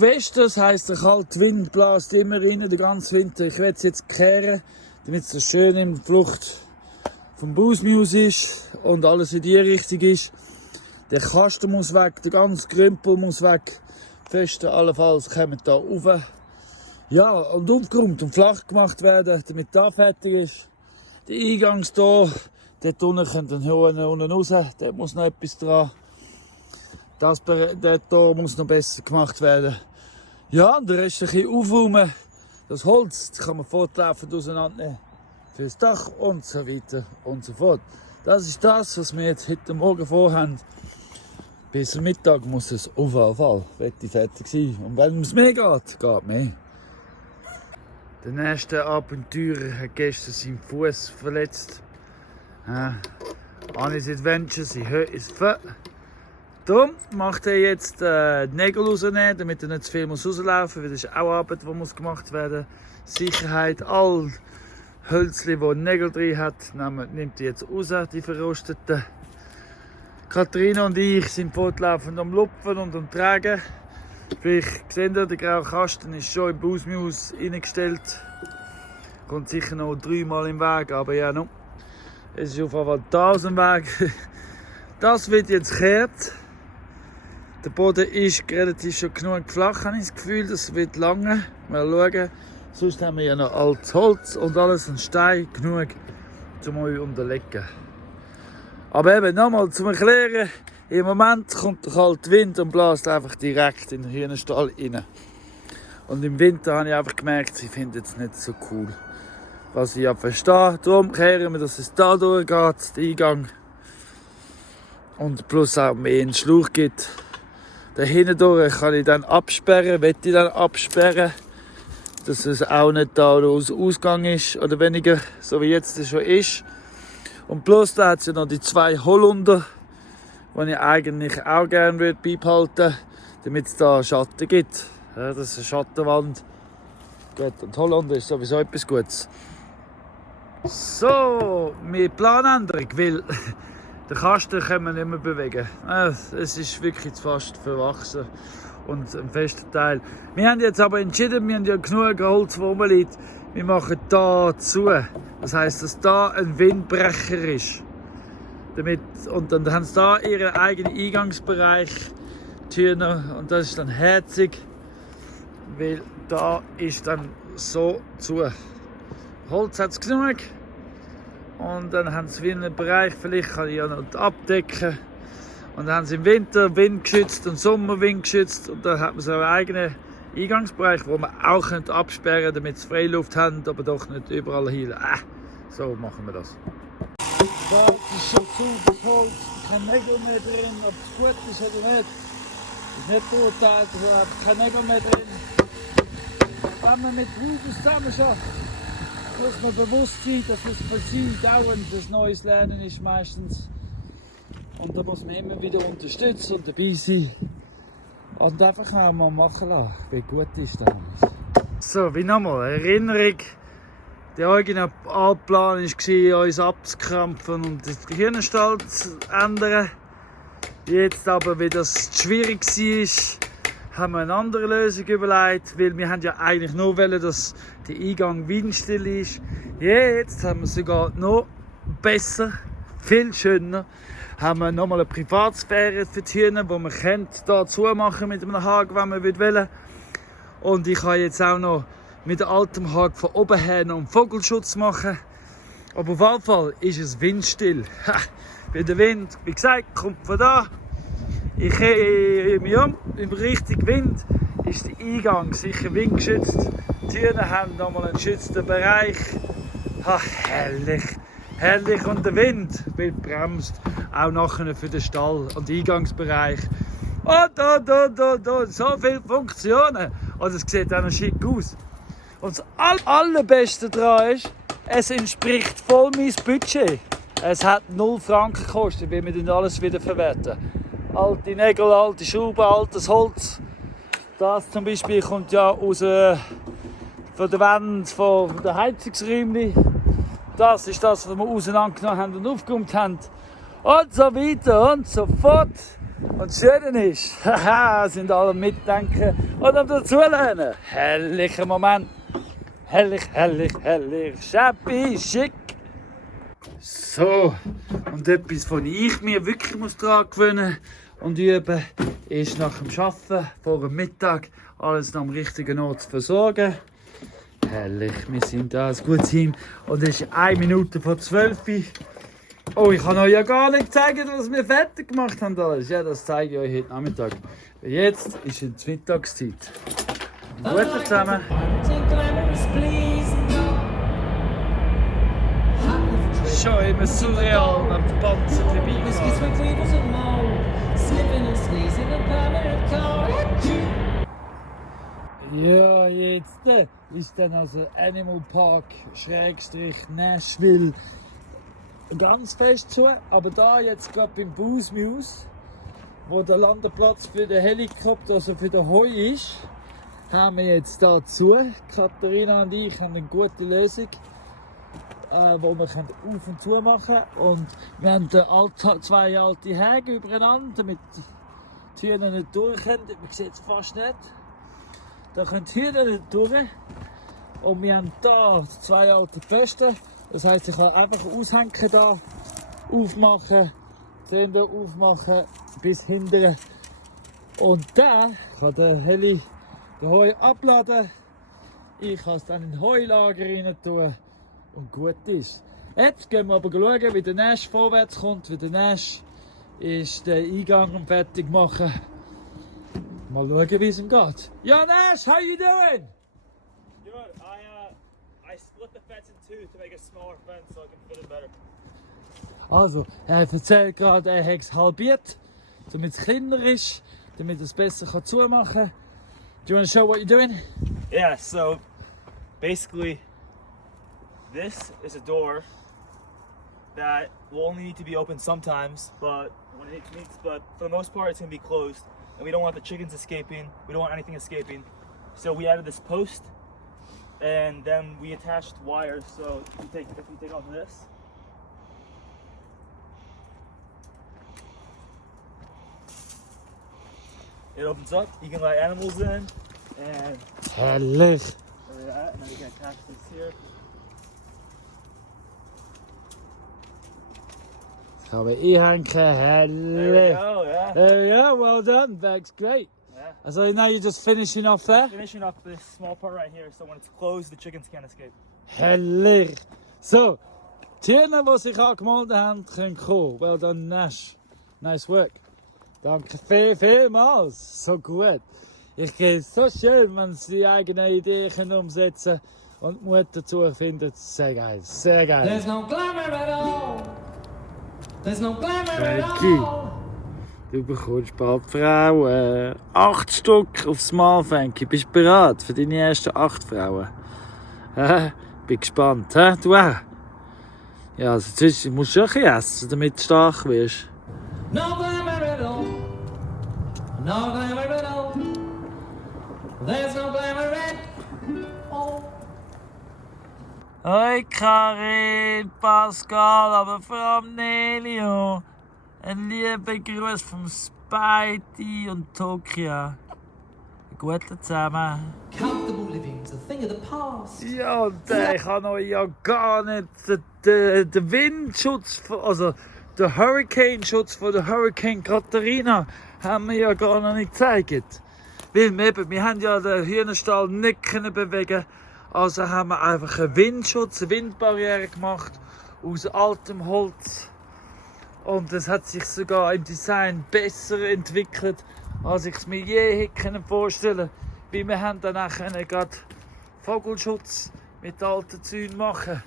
Westen. Das heisst, der kalte Wind bläst immer rein, den ganzen Winter. Ich werde es jetzt kehren, damit es so schön in der Flucht vom Busmus ist und alles in die Richtung ist. Der Kasten muss weg, der ganze Grümpel muss weg. Feste allenfalls kommen da rauf. Ja, und aufgeräumt und flach gemacht werden, damit da fertig ist. Der Eingangstor, dort unten kommt ein Huhn unten raus, dort muss noch etwas dran. Der Tor muss noch besser gemacht werden. Ja, und der Rest ein bisschen aufräumen. Das Holz, das kann man fortlaufend auseinandernehmen. Fürs Dach und so weiter und so fort. Das ist das, was wir jetzt heute Morgen vorhaben. Bis am Mittag muss es auf jeden Fall fertig sein. Und wenn es mehr geht, geht mehr. Der nächste Abenteurer hat gestern seinen Fuß verletzt. Anis Adventure, sein Höhe ist voll. Darum macht er jetzt die Nägel rausnehmen, damit er nicht zu viel rauslaufen muss. Weil das ist auch Arbeit, die gemacht werden muss. Sicherheit, all Hölzchen, die Nägel drin hat, nimmt er jetzt raus, die verrosteten. Katharina und ich sind fortlaufend am Lupfen und am Tragen. Vielleicht seht ihr, der graue Kasten ist schon im Busmus reingestellt. Kommt sicher noch 3-mal im Weg, aber ja, no. Es ist auf jeden Fall da aus dem Weg. Das wird jetzt gekehrt. Der Boden ist relativ schon genug flach, habe ich das Gefühl, das wird lange. Mal schauen. Sonst haben wir ja noch altes Holz und alles, und Stein genug, um euch unterlegen. Aber eben nochmal zum Erklären, im Moment kommt der kalte Wind und bläst einfach direkt in den Hühnerstall rein. Und im Winter habe ich einfach gemerkt, sie finden es nicht so cool. Was ich ja verstehe, darum kehren wir, dass es da durchgeht, der Eingang. Und plus auch mehr einen Schlauch gibt. Da hinten durch kann ich dann absperren, will ich dann absperren, dass es auch nicht da der Ausgang ist oder weniger, so wie jetzt es schon ist. Und plus da hat es ja noch die 2 Holunder, die ich eigentlich auch gerne beibehalten würde. damit es da Schatten gibt. Ja, das ist eine Schattenwand. Gut, und Holland ist sowieso etwas Gutes. So, mit Planänderung, weil den Kasten können wir nicht mehr bewegen. Es ist wirklich fast verwachsen und ein fester Teil. Wir haben jetzt aber entschieden, wir haben ja genug Holz, wo rumliegt. Wir machen da zu. Das heisst, dass da ein Windbrecher ist. Und dann haben sie da ihren eigenen Eingangsbereich, Türen, und das ist dann herzig, weil da ist dann so zu. Holz hat es genug und dann haben sie wie einen Bereich, vielleicht kann ich ja noch abdecken, und dann haben sie im Winter windgeschützt und Sommer windgeschützt, und dann hat man so einen eigenen Eingangsbereich, wo man auch absperren könnte, damit sie Freiluft haben, aber doch nicht überall hin. So machen wir das. Da ist schon zu, das Holz, kein Nägel mehr drin, ob es gut ist oder nicht. Das ist nicht beurteilt, aber kein Nägel mehr drin. Wenn man mit Profis zusammen schafft, muss man bewusst sein, dass das für sie dauernd das neues Lernen ist meistens. Und da muss man immer wieder unterstützen und dabei sein. Und einfach auch mal machen lassen, wie gut ist das. So, wie nochmal, Erinnerung. Der Originalplan war, uns abzukrampfen und den Gehirnstall zu ändern. Jetzt aber, wie das schwierig war, haben wir eine andere Lösung überlegt, weil wir haben ja eigentlich nur wollen, dass der Eingang windstill ist. Jetzt haben wir sogar noch besser, viel schöner, haben wir nochmal eine Privatsphäre für die Türen, wo man hier zumachen mit einem Haken, wenn man will. Und ich kann jetzt auch noch mit dem alten Haken von oben her noch einen Vogelschutz machen. Aber auf jeden Fall ist es windstill. Weil der Wind, wie gesagt, kommt von da. Ich drehe mich um, im richtigen Wind ist der Eingang sicher windgeschützt. Die Türen haben nochmal einen geschützten Bereich. Herrlich, herrlich. Und der Wind wird bremst, auch nachher für den Stall und den Eingangsbereich. Und so viele Funktionen. Und es sieht auch noch schick aus. Und das Allerbeste daran ist, es entspricht voll meinem Budget. Es hat 0 Franken gekostet, weil wir dann alles wieder verwerten. Alte Nägel, alte Schrauben, altes Holz. Das zum Beispiel kommt ja aus von der Wand von der Heizungsräumchen. Das ist das, was wir auseinandergenommen haben und aufgeräumt haben. Und so weiter und so fort. Und das Schöne ist, sind alle mitdenken und dazulernen. Herrlicher Moment. Herrlich, herrlich, herrlich. Schäppi, schick. So, und etwas, was ich mir wirklich daran gewöhnen und üben, ist nach dem Arbeiten vor dem Mittag alles noch am richtigen Ort zu versorgen. Herrlich, wir sind da ein gutes Team und es ist 1 Minute vor 12 Uhr. Oh, ich kann euch ja gar nicht zeigen, was wir fertig gemacht haben alles. Ja, das zeige ich euch heute Nachmittag. Jetzt ist es Mittagszeit. Guten zusammen. Schon immer surreal am Panzer ja, jetzt ist dann also Animal Park / Nashville ganz fest zu, aber da jetzt gerade beim Booze Muse, wo der Landeplatz für den Helikopter, also für den Heu ist, haben wir jetzt da zu. Katharina und ich haben eine gute Lösung, wo wir auf und zu machen können. Und wir haben 2 alte Häge übereinander, damit die Hühner nicht durch können. Man sieht es fast nicht. Da können die Hühner nicht durch. Und wir haben hier 2 alte Pfosten. Das heisst, ich kann einfach aushängen da, aufmachen, Zähne aufmachen bis hinten. Und da kann der Heli den Heu abladen. Ich kann es dann in den Heulager rein tun und gut ist. Jetzt gehen wir aber schauen, wie der Nash vorwärts kommt. Wie der Nash ist den Eingang am fertig machen. Mal schauen, wie es ihm geht. Ja, Nash, how you doing? Good. I split the fence in 2 to make a smaller fence so I can fit it better. Also, er erzählt gerade, er hat es halbiert, damit es kleiner ist, damit es besser zumachen kann. Do you want to show what you're doing? Yeah, so basically this is a door that will only need to be opened sometimes, but for the most part it's going to be closed. and we don't want the chickens escaping. We don't want anything escaping. So we added this post, and then we attached wires. So if you take off this, it opens up. You can let animals in, and Herrlich. and then we can attach this here. Das kann man einhängen, There we herrlich. go. Yeah. There we go, well done, that's great. Yeah. So now you're just finishing off there? Finishing up this small part right here, so when it's closed, the chickens can't escape. Herrlich. So, die Tiere, die sich angemeldet haben, können kommen. Well done, Nash. Nice work. Danke vielmals. So gut. Ich finde es so schön, wenn sie die eigenen Ideen umsetzen und Mut dazu finden. Sehr geil, sehr geil. There's no glamour at all. There's no glamour at Frankie. all. Du bekommst bald Frauen. 8 Stück aufs Mal, Frankie. Bist du bereit für deine ersten 8 Frauen? Bin gespannt, hä? Du auch? Ja, also sonst musst du schon ein bisschen essen, damit du stark wirst. No glamour at all. No glamour at all. There's no glamour at all. Hoi Karin, Pascal, aber vor allem Nelio. Ein lieber Gruß vom Spidey und Tokio. Guten zusammen. Comfortable living's a thing of the past. Ja, und ich habe euch ja gar nicht den Windschutz, also den Hurricane-Schutz von der Hurricane Katharina haben wir ja gar noch nicht gezeigt. Weil wir haben ja den Hühnerstall nicht können bewegen, also haben wir einfach einen Windschutz, eine Windbarriere gemacht aus altem Holz. Und das hat sich sogar im Design besser entwickelt, als ich es mir je hätte vorstellen können. Weil wir haben dann auch gerade Vogelschutz mit alten Zäunen machen.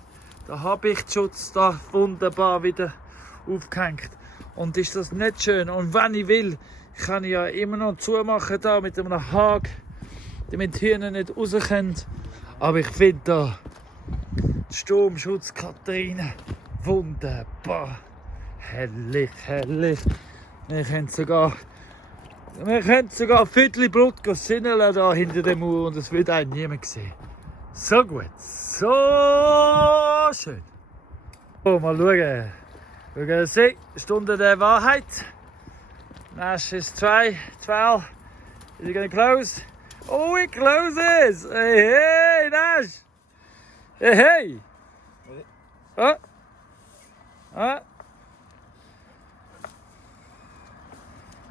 Da habe ich den Schutz da wunderbar wieder aufgehängt. Und ist das nicht schön? Und wenn ich will, kann ich ja immer noch zumachen da mit einem Haken, damit die Hühner nicht raus können. Aber ich finde da den Sturmschutz Katharina wunderbar. Herrlich, herrlich. Wir können sogar ein Viertel Blut sinneln da hinter der Mauer und es wird einen niemand sehen. So gut, so schön. So, mal schauen. We're gonna see. Stunde der Wahrheit. Nash is 12. Is he gonna close? Oh, it closes! Hey, hey, Nash! Hey, hey! Oh! Oh!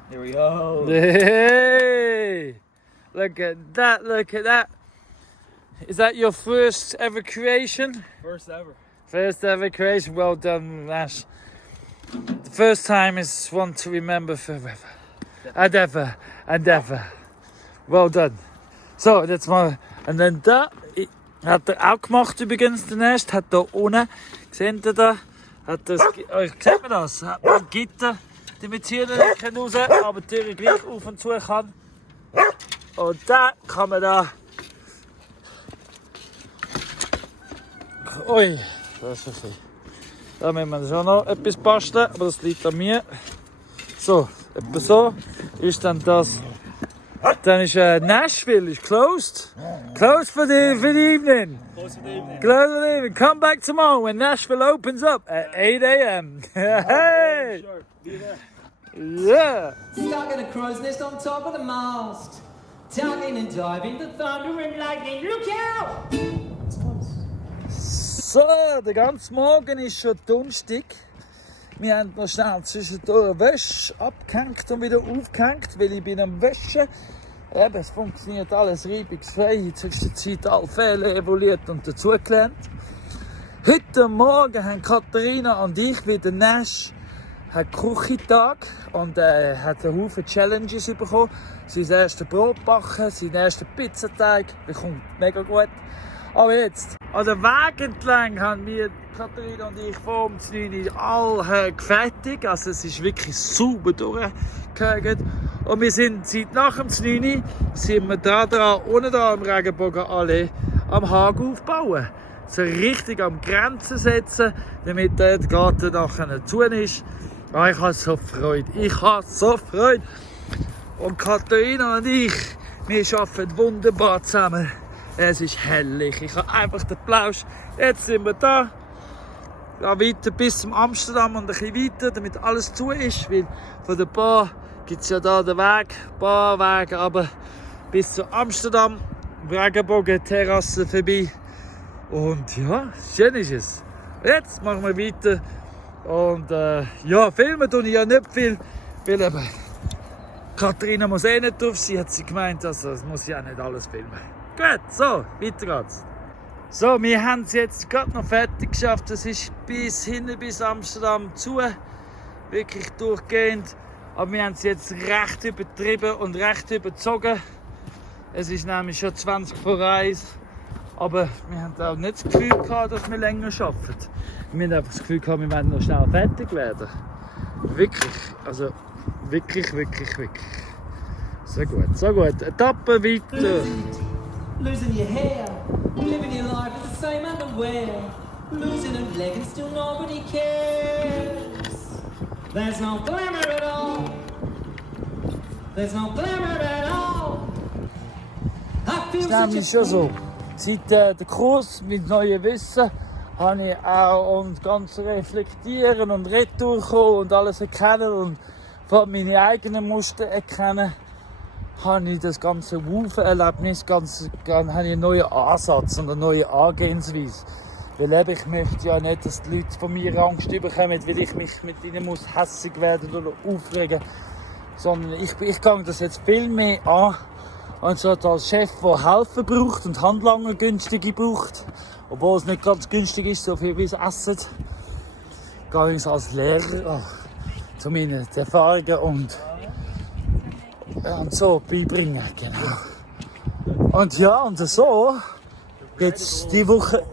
Here we go. Hey! Look at that, look at that. Is that your first ever creation? First ever. First ever creation, well done, Nash. The first time is one to remember forever. And ever, and ever. Well done. So, jetzt mal. Und dann da hat er auch gemacht übrigens, der Nest. Hat da unten, seht ihr da? Hat das, euch sieht man das? Hat man ein Gitter, damit die Hühner nicht raus, aber die Tiere gleich auf und zu kann. Und da kann man da. Ui, das ist okay. Da müssen wir schon noch etwas basteln, aber das liegt an mir. So, etwa so ist dann das. Dann ist Nashville is closed. Closed for the evening. Close for the evening. Closed for the evening. Come back tomorrow when Nashville opens up at 8 a.m. Hey! Sure. Be there. Yeah! Stuck in a crow's nest on top of the mast. Tugging and diving, the thunder and lightning. Look out! It's close. So, der ganze Morgen ist schon dunstig. Wir haben noch schnell zwischendurch Wäsche abgehängt und wieder aufgehängt, weil ich bin am Wäschen. Eben, es funktioniert alles reibungsfrei. In der Zeit alle Fehler evaluiert und dazugelernt. Heute Morgen haben Katharina und ich wieder Nash Küchentag und hat einen Haufen Challenges bekommen. Sein erstes Brot backen, seinen ersten Pizzateig, bekommt mega gut. Aber jetzt, an der Weg entlang haben wir, Katharina und ich, vor um 9 Uhr alle gefertigt. Also es ist wirklich sauber durchgehört. Und wir sind seit nach dem 9 Uhr sind wir dran, unten da am Regenbogenallee, am Hagen aufbauen. So richtig am Grenzen setzen, damit der Garten nachher zu ist. Oh, ich habe so Freude. Ich habe so Freude. Und Katharina und ich, wir arbeiten wunderbar zusammen. Es ist herrlich. Ich habe einfach den Plausch. Jetzt sind wir da. Ja, weiter bis zum Amsterdam und ein bisschen weiter, damit alles zu ist. Weil von der Bar gibt es ja da den Weg, Barweg, aber bis zu Amsterdam, Regenbogen, Terrasse vorbei. Und ja, schön ist es. Jetzt machen wir weiter. Und ja, filmen tue ich ja nicht viel, weil eben Katharina muss eh nicht drauf sein, hat sie gemeint, also das muss ich auch nicht alles filmen. Gut, so, weiter geht's. So, wir haben es jetzt gerade noch fertig geschafft. Es ist bis Amsterdam zu, wirklich durchgehend. Aber wir haben es jetzt recht übertrieben und recht überzogen. Es ist nämlich schon 20 vor 1. Aber wir haben auch nicht das Gefühl gehabt, dass wir länger arbeiten. Wir haben einfach das Gefühl gehabt, wir werden noch schnell fertig werden. Wirklich, also wirklich. So gut, so gut. Etappe weiter. Losing your hair, living your life with the same underwear, losing a leg and still nobody cares. There's no glamour at all. There's no glamour at all. I feel Das ist nämlich schon so. Seit der Kurs mit neuen Wissen habe ich auch und ganz reflektieren und retour kommen und alles erkennen und vor allem meine eigenen Muster erkennen, habe ich das ganze Waufen-Erlebnis, habe ich einen neuen Ansatz und eine neue Angehensweise. Weil ich möchte ja nicht, dass die Leute von mir Angst bekommen, weil ich mich mit ihnen muss hässig werden oder aufregen. Sondern ich gehe das jetzt viel mehr an, anstatt als Chef, der Helfer braucht und Handlanger günstige braucht. Obwohl es nicht ganz günstig ist, so viel wie es essen. Gehe ich als Lehrer zu meinen Erfahrungen und so beibringen, genau. Und ja, und so jetzt die Woche,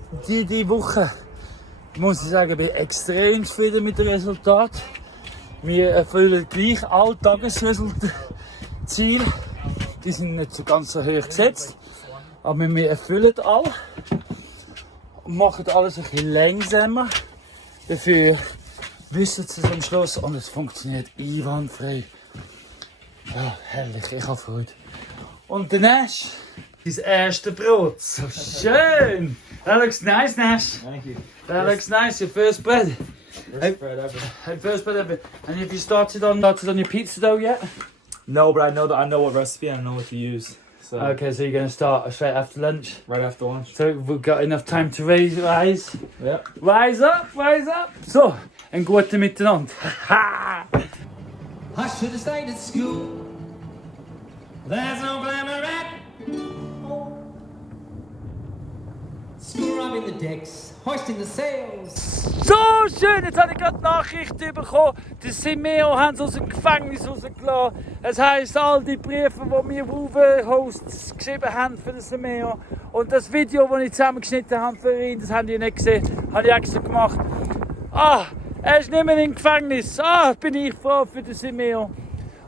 muss ich sagen, bin ich extrem zufrieden mit dem Resultat. Wir erfüllen gleich alle Tagesziele. Die sind nicht so ganz so hoch gesetzt, aber wir erfüllen alle und machen alles ein bisschen langsamer. Dafür wissen sie es am Schluss und es funktioniert einwandfrei. Ja, herrlich, ich habe Freude. Und der Nash, sein erstes Brot. So schön! That looks nice, Nash. Thank you. That looks nice, your first bread. First bread ever. First bread ever. And have you started on your pizza dough yet? No, but I know what recipe and I know what to use. So Okay, so you're going to start straight after lunch. right after lunch. So we've got enough time to rise. Yeah. Rise up, rise up. So, ein guten Miteinander. I should have stayed at school. There's no glamour at all. School rubbing the decks, hoisting the sails. So schön, jetzt habe ich gerade Nachrichten bekommen. Die Simeo haben sie aus dem Gefängnis rausgelassen. Es heisst, all die Briefe, die wir Hosts geschrieben haben für den Simeo. Und das Video, das ich zusammengeschnitten habe für ihn, das haben die nicht gesehen, habe ich extra gemacht. Er ist nicht mehr im Gefängnis. Bin ich froh für den Simeo.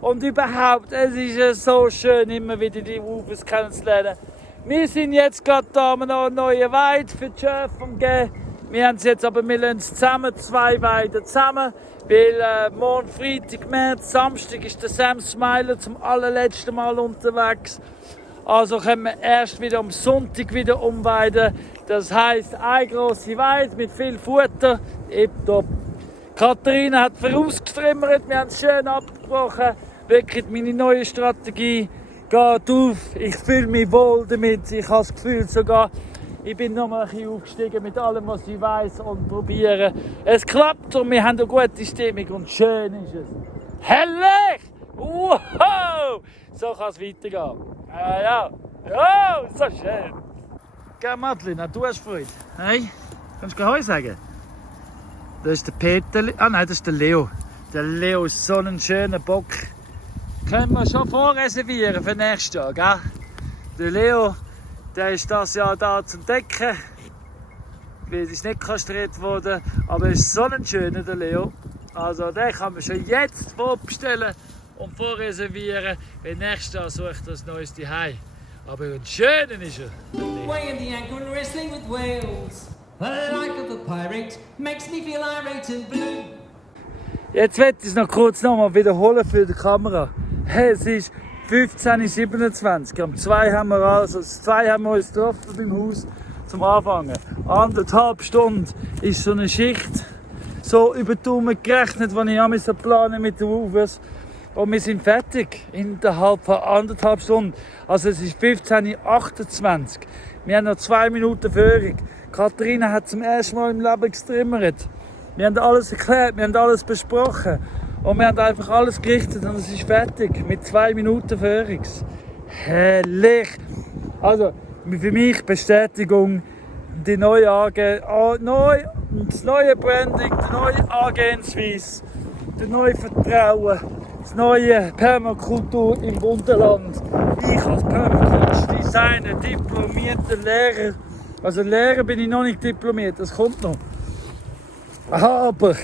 Und überhaupt, es ist so schön, immer wieder die Wolves kennenzulernen. Wir sind jetzt gerade da an einer neuen Weide für die Schöfe umgeben. Wir haben es jetzt aber, wir lassen es zusammen, 2 Weiden zusammen. Weil morgen Freitag, März, Samstag ist der Sam Smiler zum allerletzten Mal unterwegs. Also können wir erst wieder am Sonntag wieder umweiden. Das heisst, eine grosse Weide mit viel Futter. Tipptopp. Katharina hat vorausgestrimmert, wir haben es schön abgebrochen. Wirklich meine neue Strategie geht auf. Ich fühle mich wohl damit. Ich habe das Gefühl sogar, ich bin noch mal ein bisschen aufgestiegen mit allem, was ich weiss und probiere. Es klappt und wir haben eine gute Stimmung und schön ist es. Herrlich! Wow! So kann es weitergehen. Ja. Oh, so schön. Gell, Madeline, du hast Freude. Hey, kannst du Heu sagen? Das ist der Peter. Nein, das ist der Leo. Der Leo ist so ein schöner Bock. Können wir schon vorreservieren für nächstes Jahr, gell? Der Leo, der ist das Jahr da zum Decken. Weil er ist nicht kastriert worden. Aber er ist so ein schöner, der Leo. Also den kann man schon jetzt vorbestellen und vorreservieren. Weil nächstes Jahr sucht das neues Zuhause. Aber ein schöner ist er. Weighing the anchor and wrestling with whales. The life of a pirate makes me feel irate and blue. Jetzt werde ich es noch kurz nochmal wiederholen für die Kamera. Es ist 15:27 Uhr. Um 2 haben wir uns getroffen beim Haus zum Anfangen. 1,5 Stunden ist so eine Schicht so über die Daumen gerechnet, die ich auch planen mit den Rovers. Und wir sind fertig innerhalb von 1,5 Stunden. Also es ist 15:28 Uhr. Wir haben noch 2 Minuten Führung. Katharina hat zum ersten Mal im Leben gestrimmert. Wir haben alles erklärt, wir haben alles besprochen. Und wir haben einfach alles gerichtet und es ist fertig. Mit 2 Minuten Führung. Herrlich! Also, für mich Bestätigung, die neue das neue Branding, die neue Angehensweise, das neue Vertrauen, das neue Permakultur im Wunderland. Ich als Permakulturdesigner, diplomierter Lehrer, also Lehrer bin ich noch nicht diplomiert, das kommt noch. Aber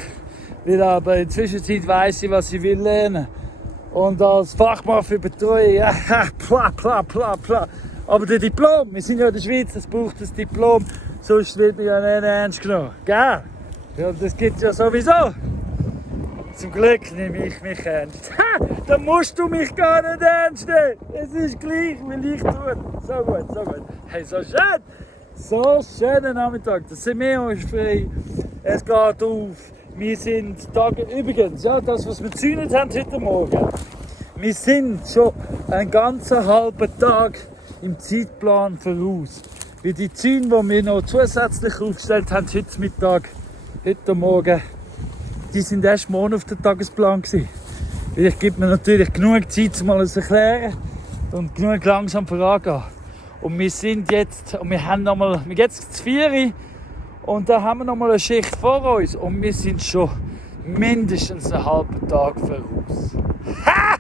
in der Zwischenzeit weiss ich, was ich will lernen. Und als Fachmann für Betreuung, ja, bla. Aber der Diplom, wir sind ja in der Schweiz, es braucht das Diplom, sonst wird man ja nicht ernst genommen. Gell? Ja, das gibt es ja sowieso. Zum Glück nehme ich mich ernst. Ha, dann musst du mich gar nicht ernst nehmen. Es ist gleich, wie ich tue. So gut. Hey, so schön. So schönen Nachmittag. Das sind wir uns frei. Es geht auf. Wir sind Tage übrigens, ja, das, was wir gezähnt haben heute Morgen. Wir sind schon einen ganzen halben Tag im Zeitplan voraus. Weil die Zäune, die wir noch zusätzlich aufgestellt haben, heute Mittag, heute Morgen, die sind erst morgen auf den Tagesplan gewesen. Weil ich gebe mir natürlich genug Zeit, um alles zu erklären und genug langsam vorangehen. Und wir sind jetzt, und wir haben nochmal, wir gehen jetzt zu 4 und da haben wir nochmal eine Schicht vor uns und wir sind schon mindestens einen halben Tag voraus. Ha!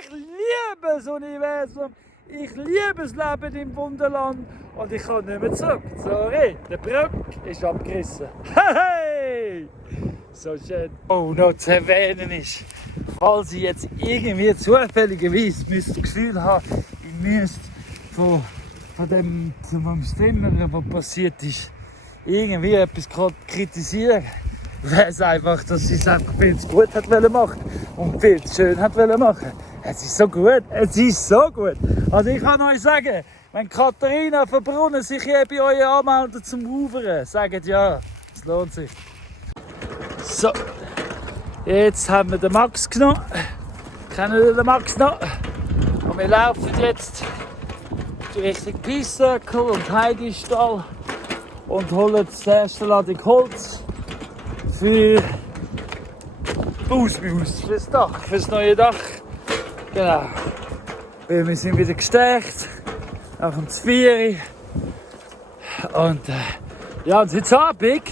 Ich liebe das Universum, ich liebe das Leben im Wunderland und ich kann nicht mehr zurück. Sorry, der Brück ist abgerissen. Hey! So schön. Oh, noch zu erwähnen ist, falls ich jetzt irgendwie zufälligerweise das Gefühl habe, ich müsste von dem Streamer, was passiert ist, irgendwie etwas kritisieren, wäre es einfach, dass sie es einfach viel zu gut hat machen und viel zu schön hat machen. Es ist so gut, Also ich kann euch sagen, wenn Katharina von Brunnen sich hier bei euch anmeldet zum Roveren, sagt ja, es lohnt sich. So, jetzt haben wir den Max genommen. Kennen wir den Max noch? Und wir laufen jetzt Richtung Peace Circle und Heidistall und holen das erste Ladung Holz für Ausbaus, für das Dach, für das neue Dach. Genau. Weil wir sind wieder gestärkt, auch um 4 und ja, und heute Abend,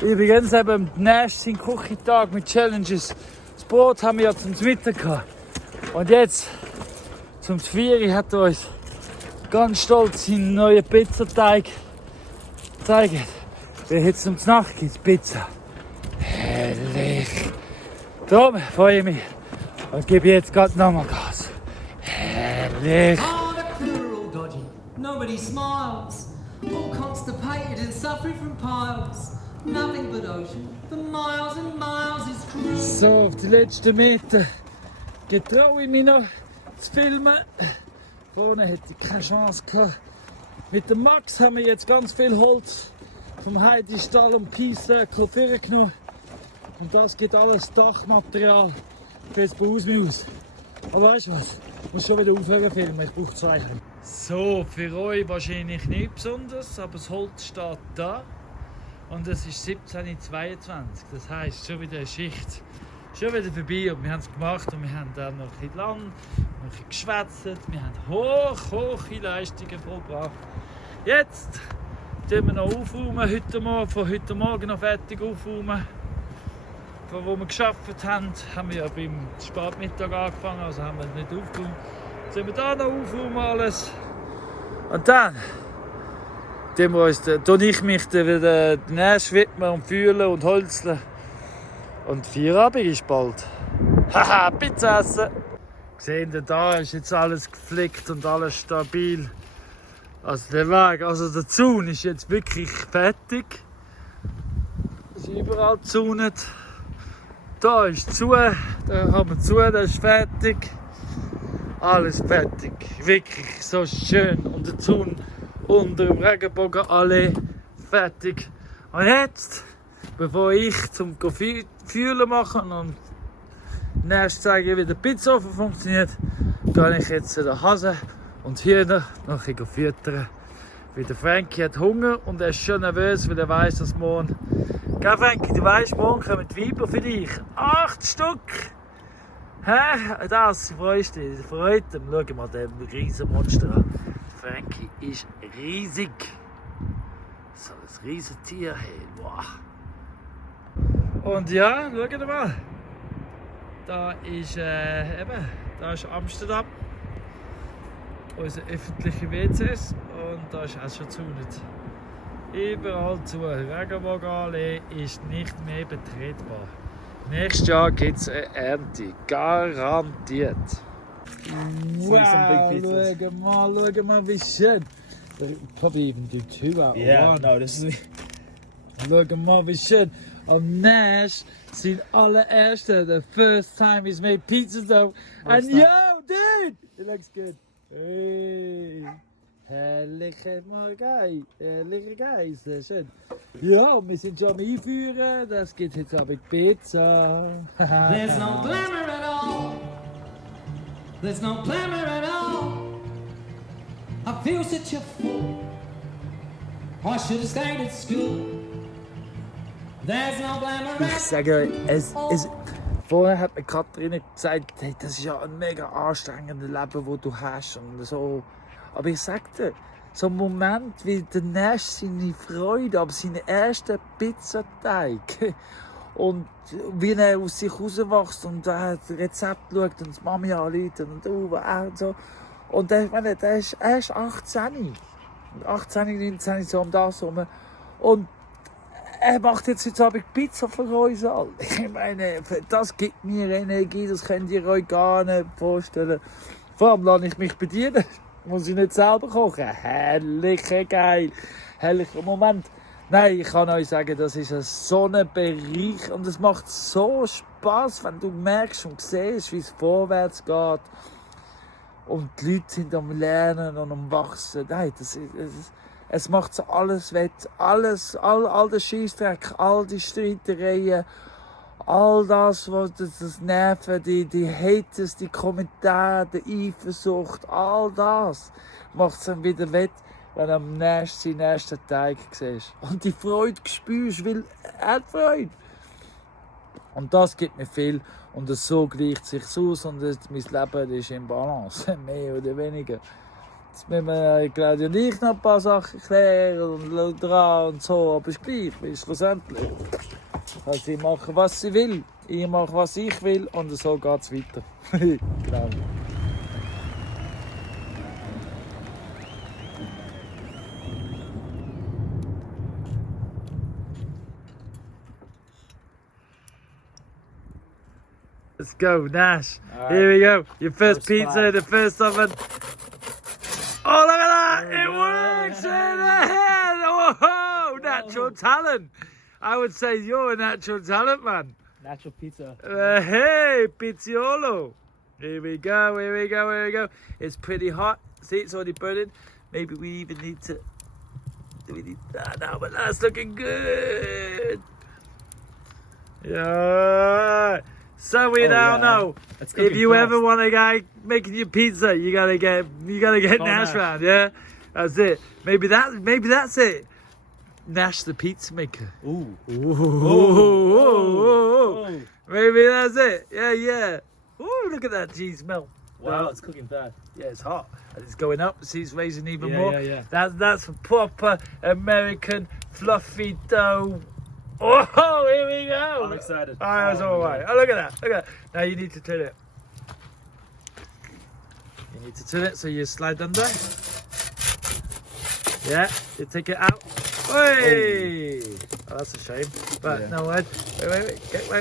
übrigens eben am nächsten Küchentag mit Challenges. Das Brot haben wir ja zum Mittag gehabt. Und jetzt, zum 4 hat er uns ganz stolz seinen neuen Pizzateig gezeigt. Weil heute zum Nacht gibt es Pizza. Herrlich. Darum freue ich mich und gebe jetzt gerade nochmal Gas. Herrlich. Oh, the plural dodgy. Nobody smiles. All constipated and suffering from piles. Nothing but ocean. For miles and miles is cruel. So, auf die letzten Meter getraue ich mich noch zu filmen. Vorne hätte ich keine Chance gehabt. Mit dem Max haben wir jetzt ganz viel Holz vom Heidistall und Peace Circle vorgenommen. Und das gibt alles Dachmaterial für das Baushaus. Aber weißt du was? Ich muss schon wieder aufhören filmen, ich brauche 2 Hände. So, für euch wahrscheinlich nicht besonders, aber das Holz steht da. Und es ist 17:22 Uhr. Das heisst, schon wieder eine Schicht. Schon wieder vorbei und wir haben es gemacht und wir haben dann noch ein bisschen lang, noch ein bisschen geschwätzt. Wir haben hohe Leistungen vollbracht. Jetzt tun wir noch aufräumen, von heute Morgen noch fertig aufräumen. Von wo wir gearbeitet haben, haben wir ja beim Spätmittag angefangen, also haben wir nicht aufgeräumt. Jetzt tun wir da noch aufräumen alles. Und dann tue ich mich wieder den Näschen widmen und fühlen und holzeln. Und Feierabend ist bald. Haha, Pizza essen! Seht ihr, da ist jetzt alles geflickt und alles stabil. Also der Weg, also der Zaun ist jetzt wirklich fertig. Es ist überall gezaunet. Da ist zu, da haben wir zu, das ist fertig. Alles fertig. Wirklich so schön. Und der Zaun unter dem Regenbogenallee fertig. Und jetzt, bevor ich zum Fühlen machen und nächstes zeige, wie der Pizzaofen funktioniert, gehe ich jetzt zu den Hasen und Hühner noch ein bisschen füttern. Weil der Frankie hat Hunger und er ist schon nervös, weil er weiss, dass morgen... Gell Frankie, du weißt, morgen kommen die Weiber für dich. 8 Stück! Hä? Das freust du dich. Freut dich. Schau mal den riesen Monster an. Frankie ist riesig. So ein riesen Tier. Hey, wow. Und ja, schau mal. Da ist da ist Amsterdam. Unsere öffentlichen WCs. Und da ist auch schon gezäunt. Überall zu. Regenbogenallee ist nicht mehr betretbar. Nächstes Jahr gibt es eine Ernte. Garantiert. Wow, schau mal, wie schön. Probably even do 2 out of Yeah, 1. no, this is. Schau mal, wie schön. Am Nash sind allererste. The first time he's made pizza dough. And time. yo, dude! It looks good. Hey. Herrliche Morgen. Herrliche Geist. Sehr schön. Ja, wir sind schon am Einführen. Das gibt jetzt aber Pizza. There's no glamour at all. There's no glamour at all. I feel such a fool. I should have stayed at school. There's no glamour Ich at sage euch, vorher hat mir Katharina gesagt, hey, das ist ja ein mega anstrengendes Leben, das du hast. Und so. Aber ich sagte, so ein Moment wie der Nash seine Freude ab seinen ersten Pizzateig. Und wie er aus sich rauswächst und das Rezept schaut und die Mami anruft und so. Und ich meine, er ist 18. 18, 19, so um das herum. Und er macht jetzt heute Abend Pizza für uns alle. Ich meine, das gibt mir Energie, das könnt ihr euch gar nicht vorstellen. Vor allem lasse ich mich bedienen. Muss ich nicht selber kochen. Herrliche geil. Herrlicher Moment. Nein, ich kann euch sagen, das ist so ein Bereich und es macht so Spaß, wenn du merkst und siehst, wie es vorwärts geht. Und die Leute sind am Lernen und am Wachsen. Nein, es macht so alles wett. Alles, all der Scheissdreck, all die Streitereien, all das, was das Nerven, die Haters, die Kommentare, die Eifersucht, all das macht es dann wieder wett, wenn du am nächsten seinen ersten Teig siehst. Und die Freude spürst, weil er hat Freude. Und das gibt mir viel. Und so gleicht sich aus und mein Leben ist in Balance, mehr oder weniger. Jetzt müssen wir Claudia und ich noch ein paar Sachen klären und dran und so, aber es ist gleich, weil schlussendlich. Also sie machen, was sie will, ich mache, was ich will und so geht es weiter. Genau. Let's go, Nash. Right. Here we go. Your first pizza, bite. the first oven. Oh, look at that! There It we works go. in the head! Whoa! Natural talent. I would say you're a natural talent, man. Natural pizza. Hey, Pizziolo. Here we go, here we go, here we go. It's pretty hot. See, it's already burning. Maybe we even need to... Do we need that now? But that's looking good. Yeah. So we now yeah. know That's if cooking you fast. ever want a guy making you pizza, you gotta get Call Nash Nash. round. Yeah, that's it. Maybe that's it. Nash the pizza maker. Ooh. Ooh. Maybe that's it. Yeah. Ooh, look at that cheese melt. Wow, it's cooking fast. Yeah, it's hot. And it's going up. See, it's raising even Yeah, more. yeah. That's a proper American fluffy dough. Oh, here we go. I'm excited. Oh, that's all right. yeah. Oh, look at that. Look at that. Now you need to turn it. You need to turn it so you slide under. Yeah, you take it out. Hey! Oh, that's a shame. But Yeah. no, wait.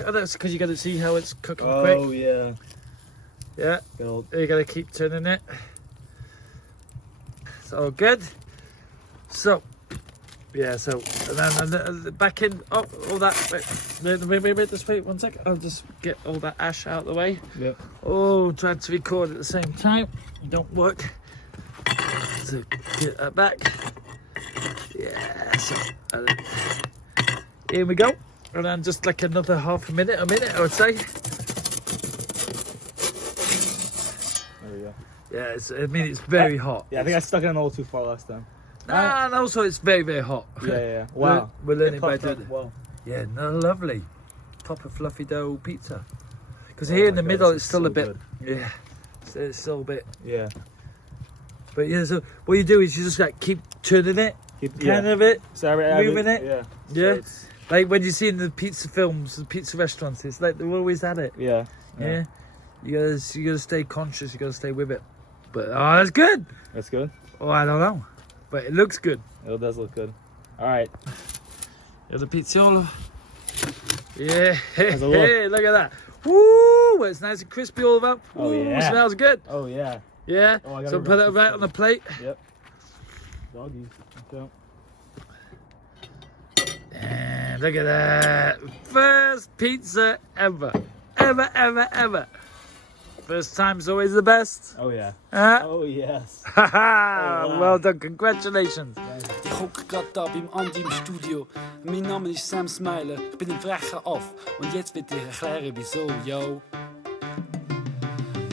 Oh, that's because you got to see how it's cooking Oh quick. yeah. Yeah. Good old. You gotta keep turning it. It's all good. So, Yeah, so and then back in all that. Wait, just wait 1 second. I'll just get all that ash out of the way. Yep. Oh, trying to record at the same time. Don't work. So get that back. Yeah, so and then, here we go. And then just like another a minute, I would say. There we go. Yeah, I mean it's very hot. Yeah, I think I stuck it in a little too far last time. And also it's very, very hot. Yeah. Wow. We're learning by Puffed up doing it. well. Yeah, no, lovely. Proper fluffy dough pizza. Because here in the middle it's still a bit, yeah, it's still a bit. Yeah. But yeah, so what you do is you just like keep turning it, Keep kind of it, So moving it. Yeah. Yeah. So it's- like when you see in the pizza films, the pizza restaurants, it's like they're always at it. yeah. Yeah. You gotta stay conscious. You gotta stay with it. But oh, that's good. That's good. Oh, I don't know, but it looks good. It does look good. All right. Here's the pizziolo. Yeah. How's it look? Look at that. Woo! It's nice and crispy all over. Oh, Ooh, yeah. Smells good. Oh yeah. Yeah. Oh, I gotta So put it rub right this on the plate. Yep. Doggy. Okay. And look at that. First pizza ever. Ever. First time's always the best. Oh yeah. Huh? Oh yes. Haha. Oh, wow. Well done. Congratulations. Ich hocke gerade da beim Andi im Studio. Mein Name ist Sam Smiler, ich bin ein frecher Aff. Und jetzt wird ich erklären, wieso, yo.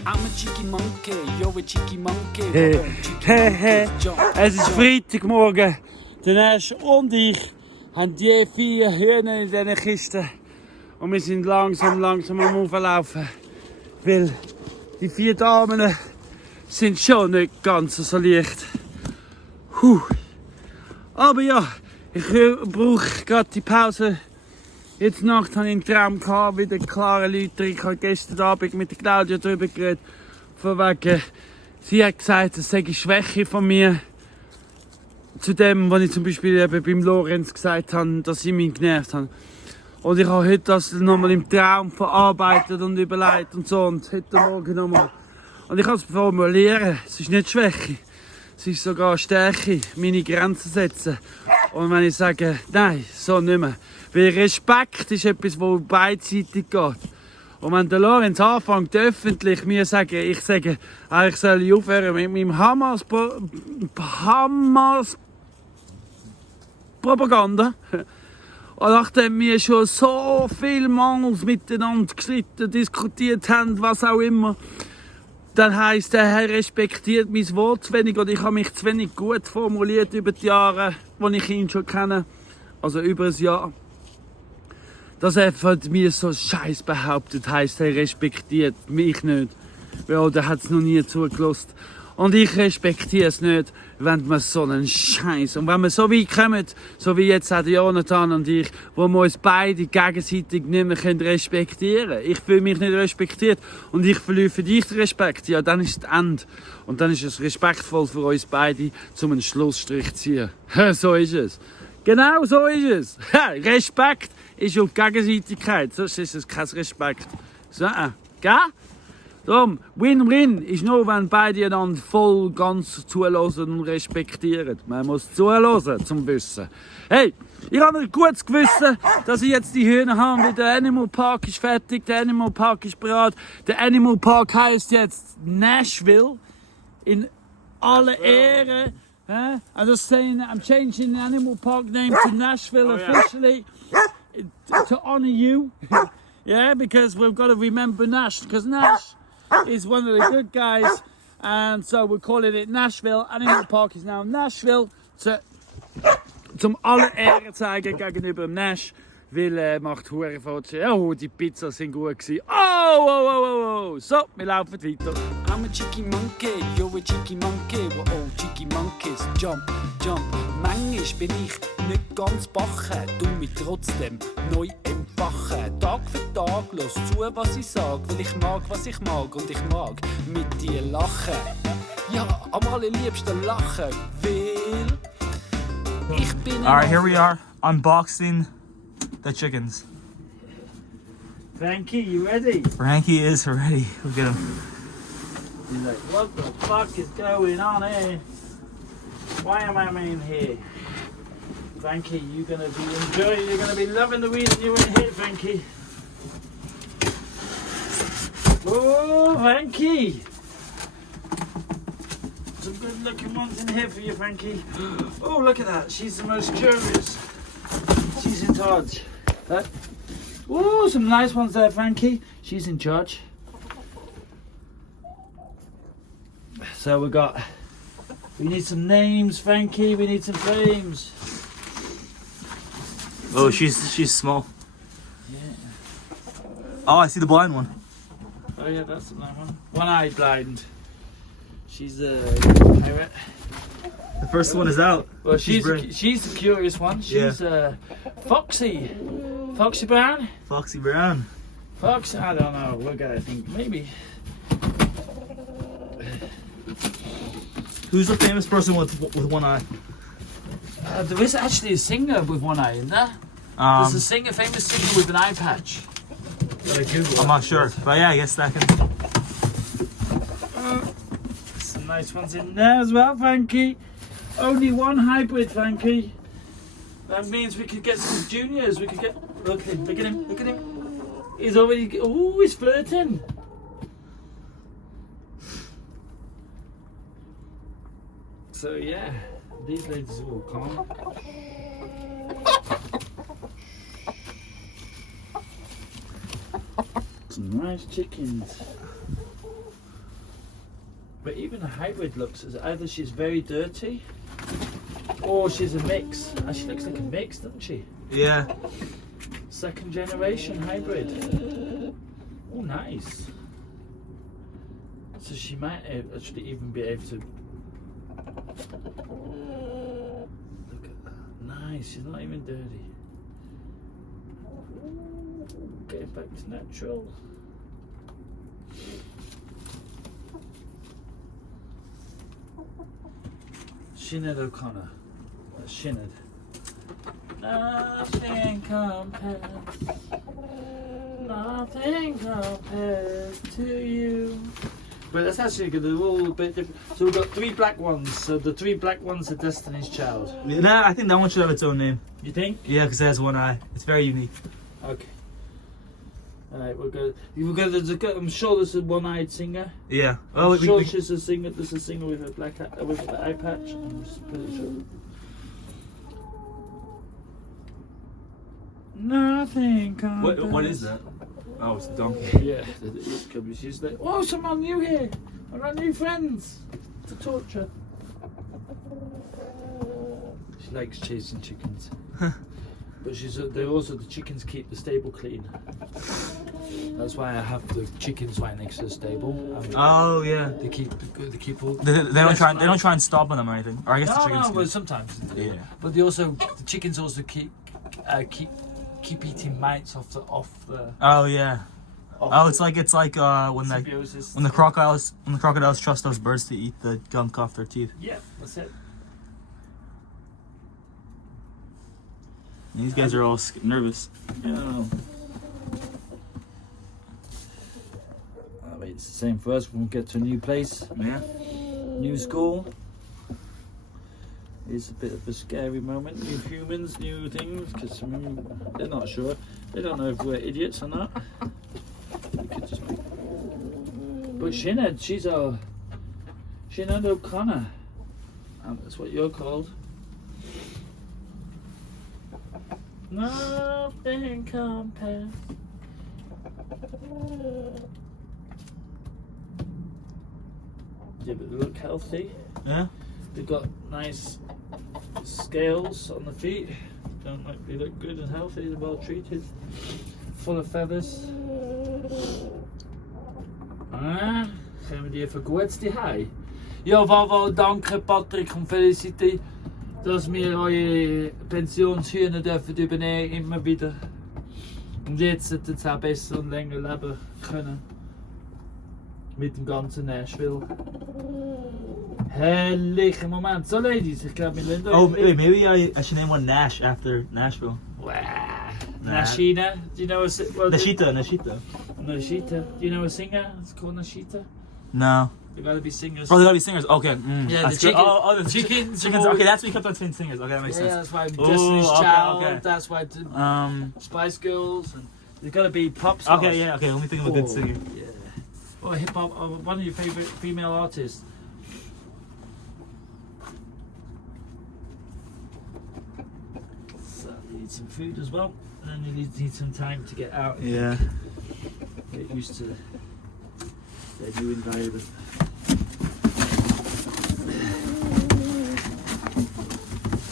I'm a cheeky monkey, yo a cheeky monkey. Hey, Cheeky hey, monkeys hey. jump, Es ist jump. Freitagmorgen. Der Nash und ich haben je 4 Hühner in diesen Kisten. Und wir sind langsam am Auflaufen. Weil die 4 Damen sind schon nicht ganz so leicht. Puh. Aber ja, ich brauche gerade die Pause. Jetzt Nacht hatte ich einen Traum gehabt, wieder klare Leute. Ich habe gestern Abend mit der Claudia darüber geredet. Von wegen, sie hat gesagt, es sei eine Schwäche von mir. Zu dem, was ich zum Beispiel eben beim Lorenz gesagt habe, dass sie mich genervt haben. Und ich habe heute das nochmal im Traum verarbeitet und überlegt und so. Und heute Morgen nochmal. Und ich kann es formulieren. Es ist nicht Schwäche. Es ist sogar eine Stärke, meine Grenzen setzen. Und wenn ich sage, nein, so nicht mehr. Weil Respekt ist etwas, das beidseitig geht. Und wenn der Lorenz anfängt, öffentlich mir sagen, ich sage, ich soll aufhören mit meinem Hamas Propaganda. Und nachdem wir schon so vielmals miteinander gestritten, diskutiert haben, was auch immer, dann heisst er respektiert mein Wort zu wenig oder ich habe mich zu wenig gut formuliert über die Jahre, die ich ihn schon kenne, also über ein Jahr. Dass er von mir so Scheiß behauptet, heisst er respektiert mich nicht. Weil er hat es noch nie zugelassen. Und ich respektiere es nicht, wenn man so einen Scheiß. Und wenn wir so weit kommen, so wie jetzt auch Jonathan und ich, wo wir uns beide gegenseitig nicht mehr respektieren können. Ich fühle mich nicht respektiert und ich verliere für dich den Respekt. Ja, dann ist das Ende. Und dann ist es respektvoll für uns beide, zum einen Schlussstrich zu ziehen. So ist es. Genau so ist es. Respekt ist auf Gegenseitigkeit. Sonst ist es kein Respekt. So, gell? Darum, Win-Win ist nur, wenn beide einander voll ganz zuhören und respektieren. Man muss zuhören, zum Wissen. Hey, ich habe ein gutes Gewissen, dass ich jetzt die Hühner habe, weil der Animal Park ist fertig, der Animal Park ist bereit. Der Animal Park heisst jetzt Nashville. In aller Ehre. I'm just saying that I'm changing the Animal Park name to Nashville officially to honour you. Yeah, because we've got to remember Nash, because Nash is one of the good guys, and so we're calling it Nashville. Animal Park is now Nashville. Zum aller Ehre zeigen gegenüber Nash, weil er macht hure Fortschritte. Oh, die Pizzas sind gut gewesen. Oh. So, wir laufen weiter. I'm a cheeky monkey, you're a cheeky monkey. We're all cheeky monkeys. Jump, jump. Manchmal bin ich nicht ganz bache, du mich trotzdem neu entfachen. Tag für Tag, los zu, was ich sag, weil ich mag, was ich mag und ich mag mit dir lachen. Ja, am allerliebsten lachen, weil ich bin All right, here we are unboxing the chickens. Frankie, you ready? Frankie is ready. Look at him. He's like, what the fuck is going on here? Why am I in here? Frankie, you're gonna be enjoying. You're gonna be loving the reason you're in here, Frankie. Oh, Frankie! Some good looking ones in here for you, Frankie. Oh, look at that. She's the most curious. She's in charge. Oh, some nice ones there, Frankie. She's in charge. So we need some names, Frankie. We need some flames. Oh, she's small. Yeah. Oh, I see the blind one. Oh yeah, that's the nice one. One-eyed blind. She's a pirate. The first one is out. Well, She's she's the curious one. She's Foxy. Foxy Brown? Foxy Brown. Fox? I don't know. We're gonna think maybe. Who's the famous person with one eye? There is actually a singer with one eye in there. There's a singer, famous singer with an eye patch. I'm not sure, but yeah, I guess that can. Some nice ones in there as well, Frankie. Only one hybrid, Frankie. That means we could get some juniors. We could get. Look at him! Look at him! Look at him! He's already. Oh, he's flirting. So yeah, these ladies are all calm. Some nice chickens. But even a hybrid looks as either she's very dirty or she's a mix. She looks like a mix, doesn't she? Yeah. Second generation hybrid. Oh, nice. So she might actually even be able to. Look at that. Nice. She's not even dirty. Getting back to natural. Sinead O'Connor. Sinead. Nothing compares. Nothing compares to you. But that's actually good. They're all a bit different. So we've got 3 black ones. So the 3 black ones are Destiny's Child. Nah, I think that one should have its own name. You think? Yeah, because it has one eye. It's very unique. Okay. Alright, we're good. I'm sure there's a one-eyed singer. Yeah. I'm sure she's a singer. There's a singer with a black with an eye patch. I'm just pretty sure. Nothing compares. What is that? Oh, it's a donkey. Yeah, it's coming. She's like, oh, someone new here. I got new friends to torture. She likes chasing chickens. But they're also, the chickens keep the stable clean. That's why I have the chickens right next to the stable. Oh yeah. They keep all. They don't try and stop on them or anything. Or I guess the chickens. No, but sometimes. Yeah. But the chickens also keep eating mites off the. Oh yeah. It's like when the crocodiles trust those birds to eat the gunk off their teeth. Yeah, that's it. These guys are all nervous. Yeah. It's the same for us when we get to a new place, Yeah. new school. It's a bit of a scary moment. New humans, new things, because they're not sure. They don't know if we're idiots or not. We could just be. But Sinead, Sinead O'Connor. That's what you're called. Nothing compares. Yeah, but they look healthy. Yeah. They've got nice scales on the feet. They look good and healthy. They're well treated. Full of feathers. Gaan we die even kurz die Hai? Ja, Vavo, danke Patrick und Felicity, dass wir eure Pensionshühner dürfen übernehmen, immer wieder. Und jetzt sollten sie auch besser und länger leben können. Mit dem ganzen Nashville. Herrlicher Moment. So, Ladies, ich glaube, wir lernen Oh, wait, maybe I should name one Nash after Nashville. Wow. Nashina. Do you know Nashita. Nashita. Do you know a singer? It's called Nashita. No. They gotta be singers. Oh, they gotta be singers. Okay. Mm. Yeah, That's the good. chicken- Oh, the chickens Chickens. are- Okay, that's what you kept on saying singers. Okay, that makes Yeah, sense. that's why Oh, Destiny's okay, Child. okay. That's why Spice Girls. And they gotta be pop stars. Okay, yeah, okay. Let me think of a good Oh, singer. Yeah. Or hip hop. One of your favorite female artists. So you need some food as well, and then you need some time to get out. And Yeah. get used to their new environment.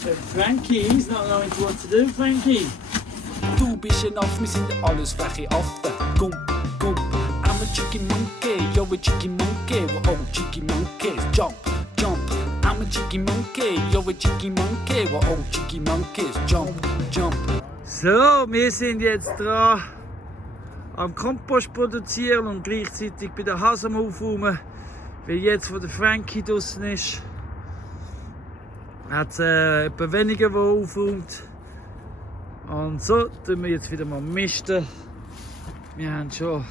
So Frankie, he's not knowing what to do. Frankie. Du bist ein Aff, wir sind alles freche Affen. Gump, gump, I'm a chicky monkey, you're a chicky monkey, we're all chicky monkeys. Jump, jump, I'm a chicky monkey, you're a chicky monkey, we're all chicky monkeys. Jump, jump. So, wir sind jetzt dran am Kompost produzieren und gleichzeitig bei der Hasam aufräumen, weil jetzt, wo der Frankie draussen ist, hat es etwa weniger, der aufräumt. Und so tun wir jetzt wieder mal misten. Wir haben schon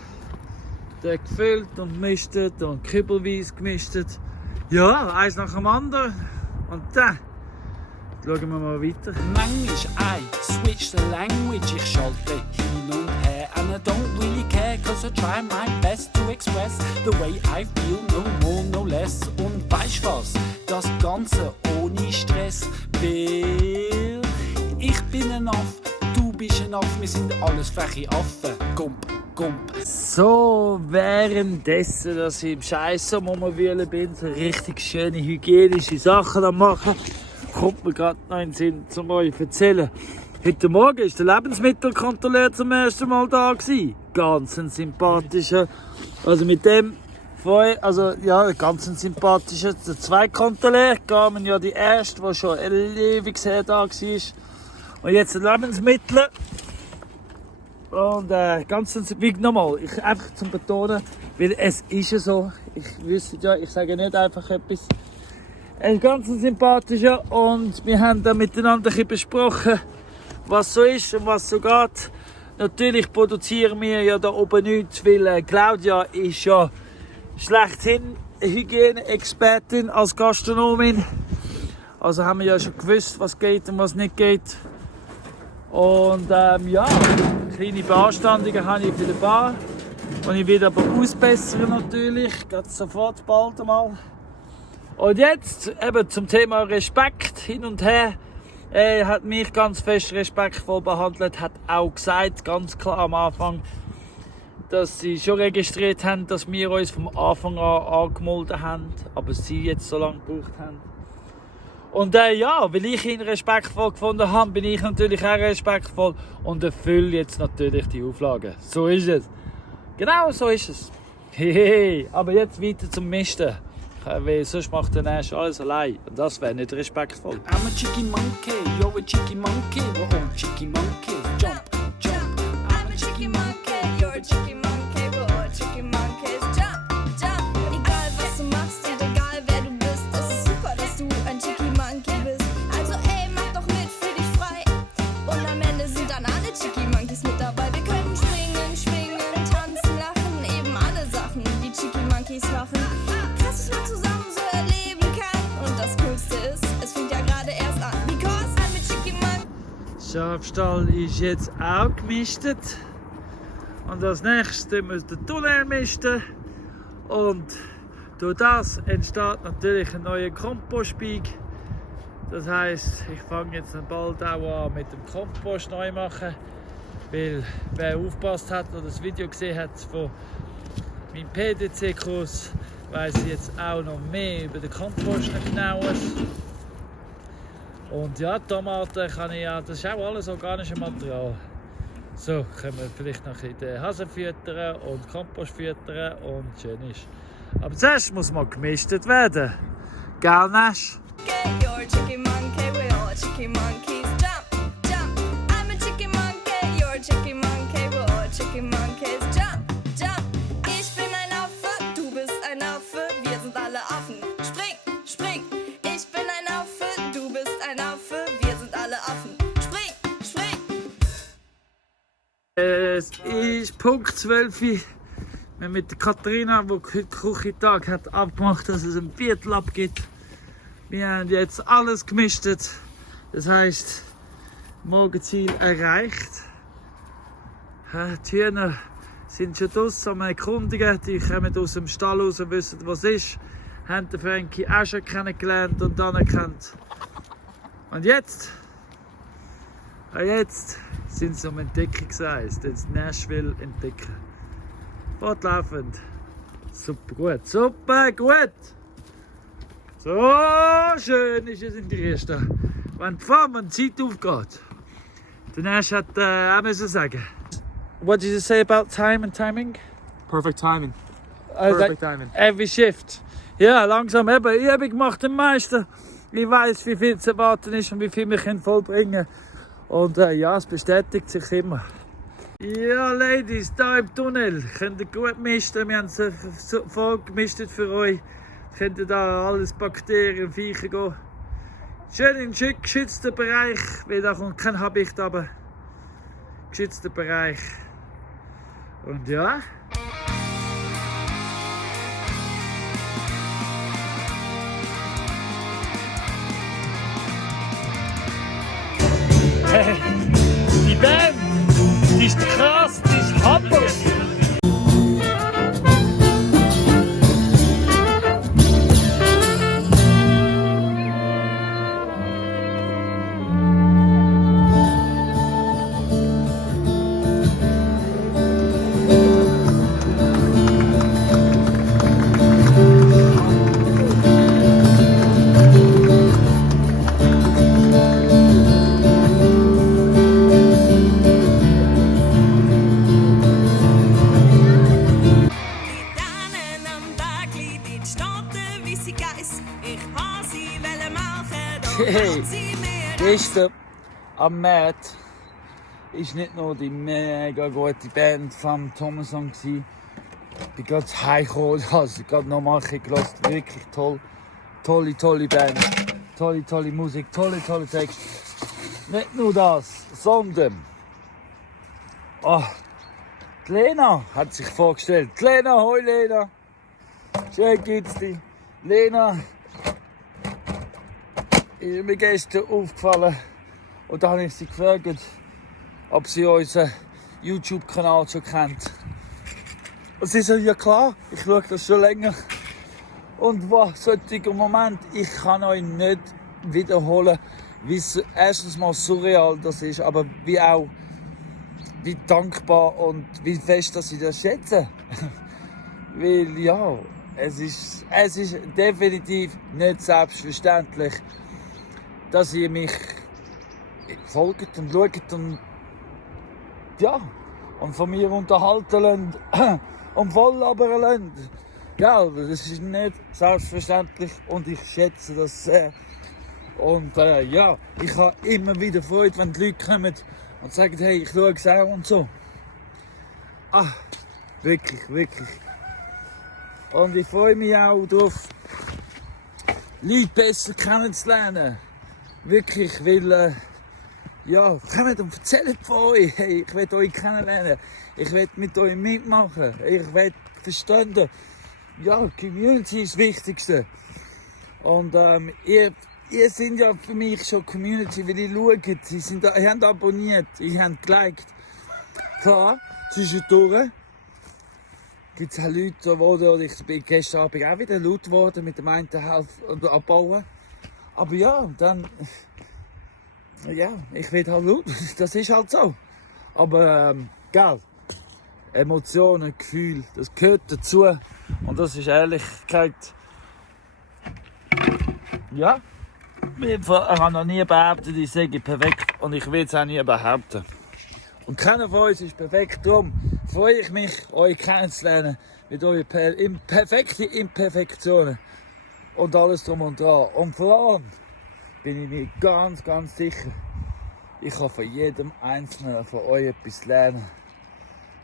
den gefüllt und gemistet und kübelweise gemistet. Ja, eins nach dem anderen. Und dann schauen wir mal weiter. Manchmal I switch the language, ich schalte hin und her. And I don't really care, cause I try my best to express the way I feel, no more, no less. Und weißt was, das Ganze ohne Stress, weil ich bin ein Aff, du bist ein Aff, wir sind alles freche Affen. Gump, gump. So, währenddessen, dass ich im Scheisser-Mommerwühlen bin, so richtig schöne hygienische Sachen am machen, kommt mir gerade noch in den Sinn, um euch zu erzählen. Heute Morgen war der Lebensmittelkontrolleur zum ersten Mal da. Ganz ein sympathischer. Also mit dem, ganz ein sympathischer. Der zweite Kontrolleur kamen ja die erste, die schon ewig her da war. Und jetzt Lebensmittel. Und ganz wichtig nochmal, einfach zum Betonen, weil es ist ja so, ich wüsste ja, ich sage nicht einfach etwas. Er ist ganz sympathischer und wir haben dann miteinander ein bisschen besprochen, was so ist und was so geht. Natürlich produzieren wir ja da oben nichts, weil Claudia ist ja schlechthin Hygiene-Expertin als Gastronomin. Also haben wir ja schon gewusst, was geht und was nicht geht. Und kleine Beanstandungen habe ich für die Bar. Und ich will aber ausbessern natürlich, ganz sofort bald einmal. Und jetzt eben zum Thema Respekt hin und her. Er hat mich ganz fest respektvoll behandelt, hat auch gesagt, ganz klar am Anfang, dass sie schon registriert haben, dass wir uns vom Anfang an angemeldet haben, aber sie jetzt so lange gebraucht haben. Und weil ich ihn respektvoll gefunden habe, bin ich natürlich auch respektvoll und erfülle jetzt natürlich die Auflagen. So ist es. Genau so ist es. Hehehe. Aber jetzt weiter zum Misten. Weil sonst macht der Nash alles allein. Und das wäre nicht respektvoll. I'm a chicky monkey, you're a chicky monkey, we're all chicky monkeys. Jump, jump. I'm a chicky monkey, you're a chicky monkey, we're all chicky monkeys. Jump, jump. Egal was du machst und egal wer du bist, es ist super, dass du ein chicky monkey bist. Also ey, mach doch mit, fühl dich frei. Und am Ende sind dann alle chicky monkeys mit dabei. Wir können springen, schwingen, tanzen, lachen, eben alle Sachen, die chicky monkeys machen. Krass, was man zusammen so erleben kann. Und das Coolste ist, es fängt ja gerade erst an. Because I'm a chicky monkey. Schafstall ist jetzt auch gemistet. Und als nächstes müssen wir den Tunnel misten. Und durch das entsteht natürlich ein neuer Kompostspieg. Das heisst, ich fange jetzt bald auch an mit dem Kompost neu machen. Weil wer aufgepasst hat oder das Video gesehen hat von meinem PDC-Kurs, weiss jetzt auch noch mehr über den Kompost genaues. Und ja, Tomaten kann ich ja, das ist auch alles organisches Material. So können wir vielleicht noch in den Hasen füttern und Kompost füttern und schön ist. Aber zuerst muss mal gemistet werden. Gell, Nash? You're a chicky monkey, we're all chicky monkeys. Jump, jump. I'm a chicky monkey, you're a chicky monkey, we're all chicky monkeys. Jump, jump. Ich bin ein Affe, du bist ein Affe, wir sind alle Affen. Spring, spring. Ich bin ein Affe, du bist ein Affe, wir sind alle Affen. Spring, spring. Es ist Punkt 12 Uhr. Wir haben mit der Katharina, die heute Küchentag hat, abgemacht, dass es ein Viertel abgibt. Wir haben jetzt alles gemischt. Das heisst, Morgenziel erreicht. Die Hühner sind schon draussen am Erkundigen. Die kommen aus dem Stall raus und wissen, was es ist. Haben den Frankie auch schon kennengelernt und anerkannt. Und jetzt sind sie um Entdeckungsreise. Jetzt Nashville entdecken. Fortlaufend. Super gut, super gut. So schön ist es in der ersten. Wenn die Zeit aufgeht. Der Nash hat auch müssen sagen. What did you say about time and timing? Perfect timing. Perfect timing. Every shift. Ja, langsam eben. Übung macht den Meister. Ich weiss, wie viel zu erwarten ist und wie viel wir vollbringen können. Und ja, es bestätigt sich immer. Ja, Ladies, hier im Tunnel könnt ihr gut misten. Wir haben es vorgemistet für euch. Könnt ihr da alles Bakterien, Viecher gehen. Schön in den geschützten Bereich, weil da kommt kein Habicht, aber geschützter Bereich. Und ja. Die Band, die ist krass, die ist Hammer. Gestern am Matt ist nicht nur die mega gute Band von Thomason gsi. Ich bin gerade heimgekommen, also gerade noch mal gelassen. Wirklich toll. Tolle Band. Tolle Musik, tolle Texte. Nicht nur das, sondern die Lena hat sich vorgestellt. Die Lena, hoi Lena. Schön geht's dir. Lena ist mir gestern aufgefallen und da habe ich sie gefragt, ob sie unseren YouTube-Kanal schon kennt. Und sie sagt, ja klar, ich schaue das schon länger. Und was solcher Moment, ich kann euch nicht wiederholen, wie erstens mal surreal das ist, aber wie dankbar und wie fest, dass sie das schätzen. Weil ja, es ist definitiv nicht selbstverständlich, dass ihr mich folgt und schaut und ja, und von mir unterhalten lasst und voll labern lasst. Ja, das ist nicht selbstverständlich und ich schätze das sehr. Und ja, ich habe immer wieder Freude, wenn die Leute kommen und sagen, hey, ich schaue es auch und so. Wirklich. Und ich freue mich auch darauf, Leute besser kennenzulernen. Wirklich, weil, ja, kommt und erzählt von euch. Hey, ich will euch kennenlernen. Ich will mit euch mitmachen. Ich will verstehen. Ja, Community ist das Wichtigste. Und ihr seid ja für mich schon Community, weil ihr schaut. Ihr habt abonniert, ihr habt geliked. Klar, zwischendurch gibt es auch Leute, ich bin gestern Abend auch wieder laut geworden mit dem einen Helfen abbauen. Aber ja, dann, ja, ich werde halt laut, das ist halt so. Aber, gell, Emotionen, Gefühle, das gehört dazu. Und das ist Ehrlichkeit. Ja, ich habe noch nie behauptet, ich sage perfekt und ich will es auch nie behaupten. Und keiner von uns ist perfekt, darum freue ich mich, euch kennenzulernen mit euren perfekten Imperfektionen. Und alles drum und dran. Und vor allem bin ich mir ganz sicher, ich kann von jedem Einzelnen von euch etwas lernen.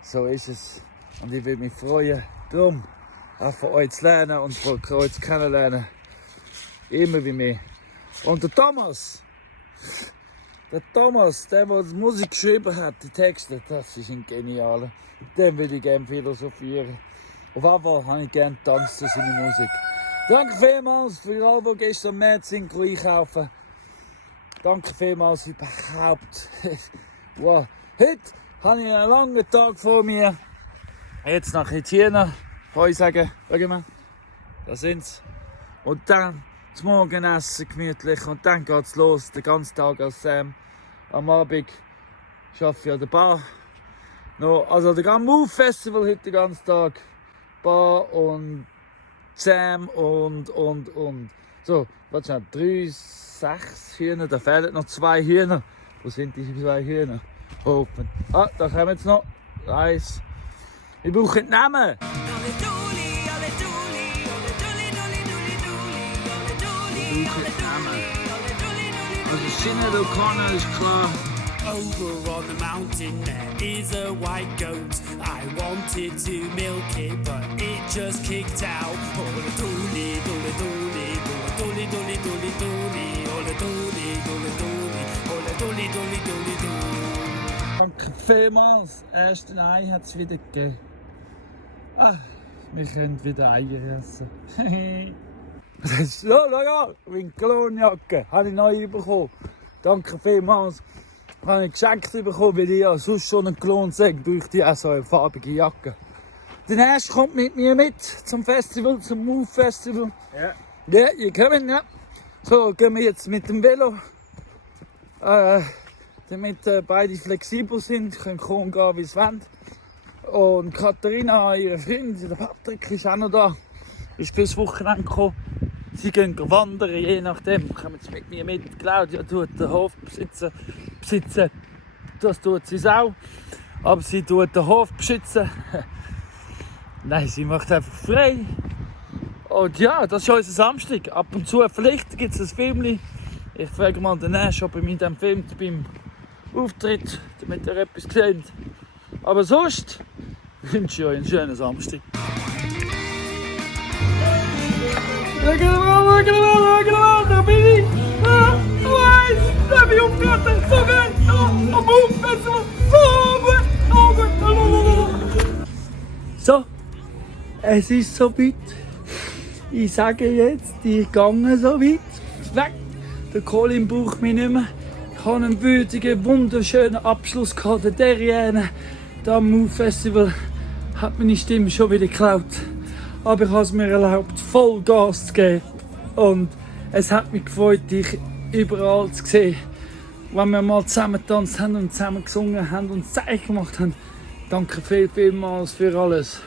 So ist es. Und ich würde mich freuen, darum auch von euch zu lernen und von euch zu kennenlernen. Immer wie mehr. Und der Thomas, der die Musik geschrieben hat, die Texte, das ist ein Genialer. Den würde ich gerne philosophieren. Auf jeden Fall habe ich gerne getanzt zu seiner Musik. Danke vielmals für alle, die gestern März sind einkaufen. Danke vielmals überhaupt. Wow. Heute habe ich einen langen Tag vor mir. Jetzt nach Italiener, kann ich sagen. Schau mal, da sind sie. Und dann zum Morgenessen gemütlich und dann geht's los, den ganzen Tag als Sam. Am Abend arbeite ich an der Bar. No, also der Move Festival heute den ganzen Tag. Bar und Sam und. So, was schon 3, 6 Hühner, da fehlen noch 2 Hühner. Wo sind die 2 Hühner? Open. Ah, da kommen jetzt noch. Eins. Wir brauchen den Namen. Also Sinead O'Connor ist klar. Over on the mountain there is a white goat. I wanted to milk it, but it just kicked out. Ola dooli, dola dooli, dola dooli, dooli, dooli, dooli, ola dooli, dola dooli, ola dooli, dooli, dooli, dooli. Danke vielmals. Ersten Ei hat es wieder gegeben. Ah, wir können wieder Eier essen. Schau mal, meine Klonjacke habe ich neu bekommen. Danke vielmals. Habe ich geschenkt bekommen, weil ich ja sonst schon einen Klon sage, bräuchte ich auch so eine farbige Jacke. Der nächste kommt mit mir mit zum Festival, zum Move Festival. Ja. Ja, ihr kommt, ja. So, gehen wir jetzt mit dem Velo. Damit beide flexibel sind, können kommen gehen, wie sie wollen. Und Katharina, ihre Freundin, der Patrick, ist auch noch da. Ist fürs Wochenende gekommen. Sie gehen wandern, je nachdem. Kommen sie mit mir mit. Claudia tut den Hof besitzen. Das tut sie auch. Aber sie tut den Hof beschützen. Nein, sie macht einfach frei. Und ja, das ist unser Samstag. Ab und zu vielleicht gibt es ein Film. Ich frage mal den Nash, ob er mit dem Film beim Auftritt, damit er etwas sieht. Aber sonst wünsche ich euch einen schönen Samstag. Schau mal, da bin ich! Da bin ich aufgehört! So gut! Am Move-Festival! So, es ist so weit. Ich sage jetzt, ich gehe so weit. Weg! Der Colin braucht mich nicht mehr. Ich habe einen würdigen, wunderschönen Abschluss gehabt. Der Derrière, da am Move Festival, hat meine Stimme schon wieder geklaut. Aber ich habe es mir erlaubt, voll Gas zu geben. Und es hat mich gefreut, dich überall zu sehen. Wenn wir mal zusammen getanzt haben und zusammen gesungen haben und Zeichen gemacht haben. Danke vielmals für alles.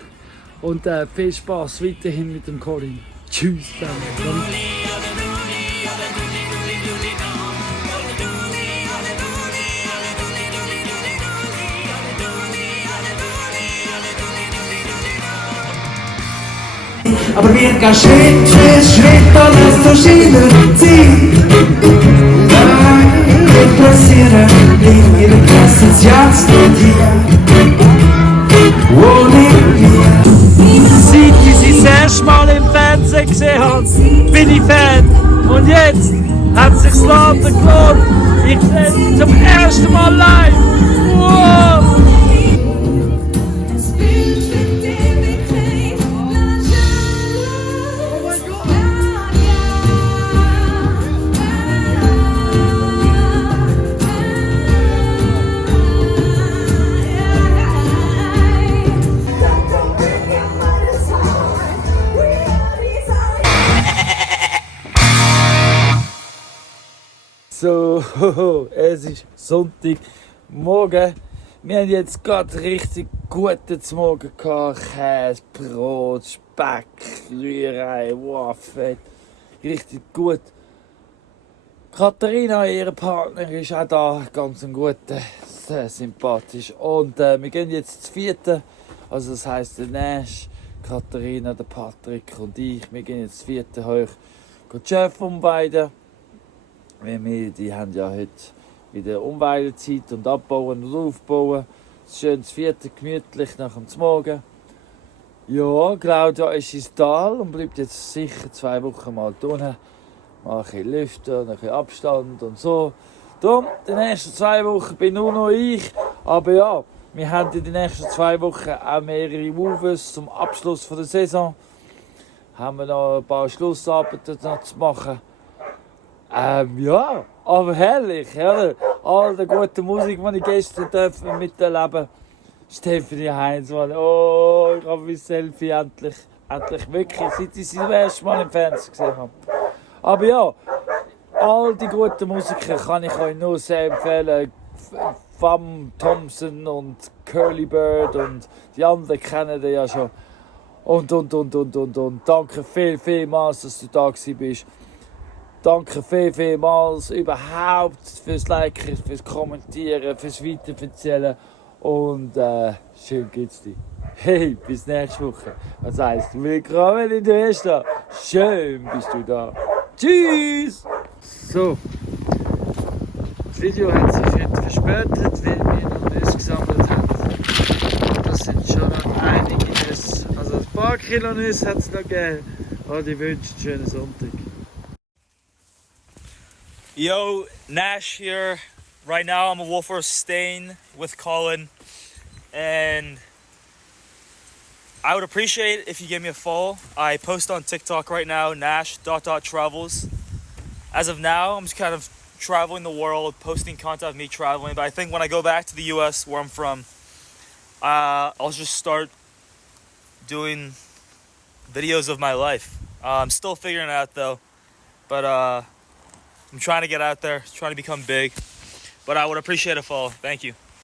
Und viel Spaß weiterhin mit dem Colin. Tschüss. Danke. Aber wir gehen Schritt für Schritt alles durch ihr Ziel. Nein, wir passieren in ihrer Klasse, ja, studieren. Ohne wir. Seit ich sie das erste Mal im Fernsehen gesehen habe, bin ich Fan. Und jetzt hat sich's Laden gelohnt. Ich sehe sie zum ersten Mal live. Wow! So, es ist Sonntagmorgen. Wir haben jetzt gerade richtig guten Morgen gehabt. Käse, Brot, Speck, Rührei, wow, fett. Richtig gut. Katharina, ihr Partner, ist auch da. Ganz ein guter, sehr sympathisch. Und wir gehen jetzt zu 4. Also das heisst der Nash, Katharina, der Patrick und ich. Wir gehen jetzt zu 4. hoch. Geht Chef um beide. Die haben ja heute wieder Umweidezeit und abbauen und aufbauen. Schönes 4. gemütlich nach dem Morgen. Ja, Claudia ist ins Tal und bleibt jetzt sicher 2 Wochen mal unten. Mal ein bisschen lüften, ein bisschen Abstand und so. Darum, die nächsten 2 Wochen bin nur noch ich. Aber ja, Wir haben in den nächsten 2 Wochen auch mehrere Moves zum Abschluss der Saison. Haben wir noch ein paar Schlussarbeiten noch zu machen. Ja, aber herrlich, oder? All die gute Musik, die ich gestern miterleben durfte. Stephanie Heinzmann, oh, ich habe mein Selfie endlich wirklich, seit ich sie das erste Mal im Fernsehen gesehen habe. Aber ja, all die guten Musiker kann ich euch nur sehr empfehlen. Fam Thompson und Curly Bird und die anderen kennen ihr ja schon. Und. Danke vielmals, dass du da bist. Danke vielmals überhaupt fürs Liken, fürs Kommentieren, fürs Weiterverzählen. Und schön geht's dir. Hey, bis nächste Woche. Was heisst, willkommen in der Westa. Schön bist du da. Tschüss! So, das Video hat sich heute verspätet, weil wir noch Nüsse gesammelt haben. Das sind schon noch einige Nüsse. Also ein paar Kilo Nüsse hat es noch gegeben. Und ich wünsche einen schönen Sonntag. Yo, Nash here. Right now I'm at Wolfforth staying with Colin, and I would appreciate it if you give me a follow. I post on TikTok right now, Nash.travels. As of now, I'm just kind of traveling the world, posting content of me traveling, but I think when I go back to the US, where I'm from, I'll just start doing videos of my life. I'm still figuring it out though, but I'm trying to get out there, trying to become big. But I would appreciate a follow. Thank you.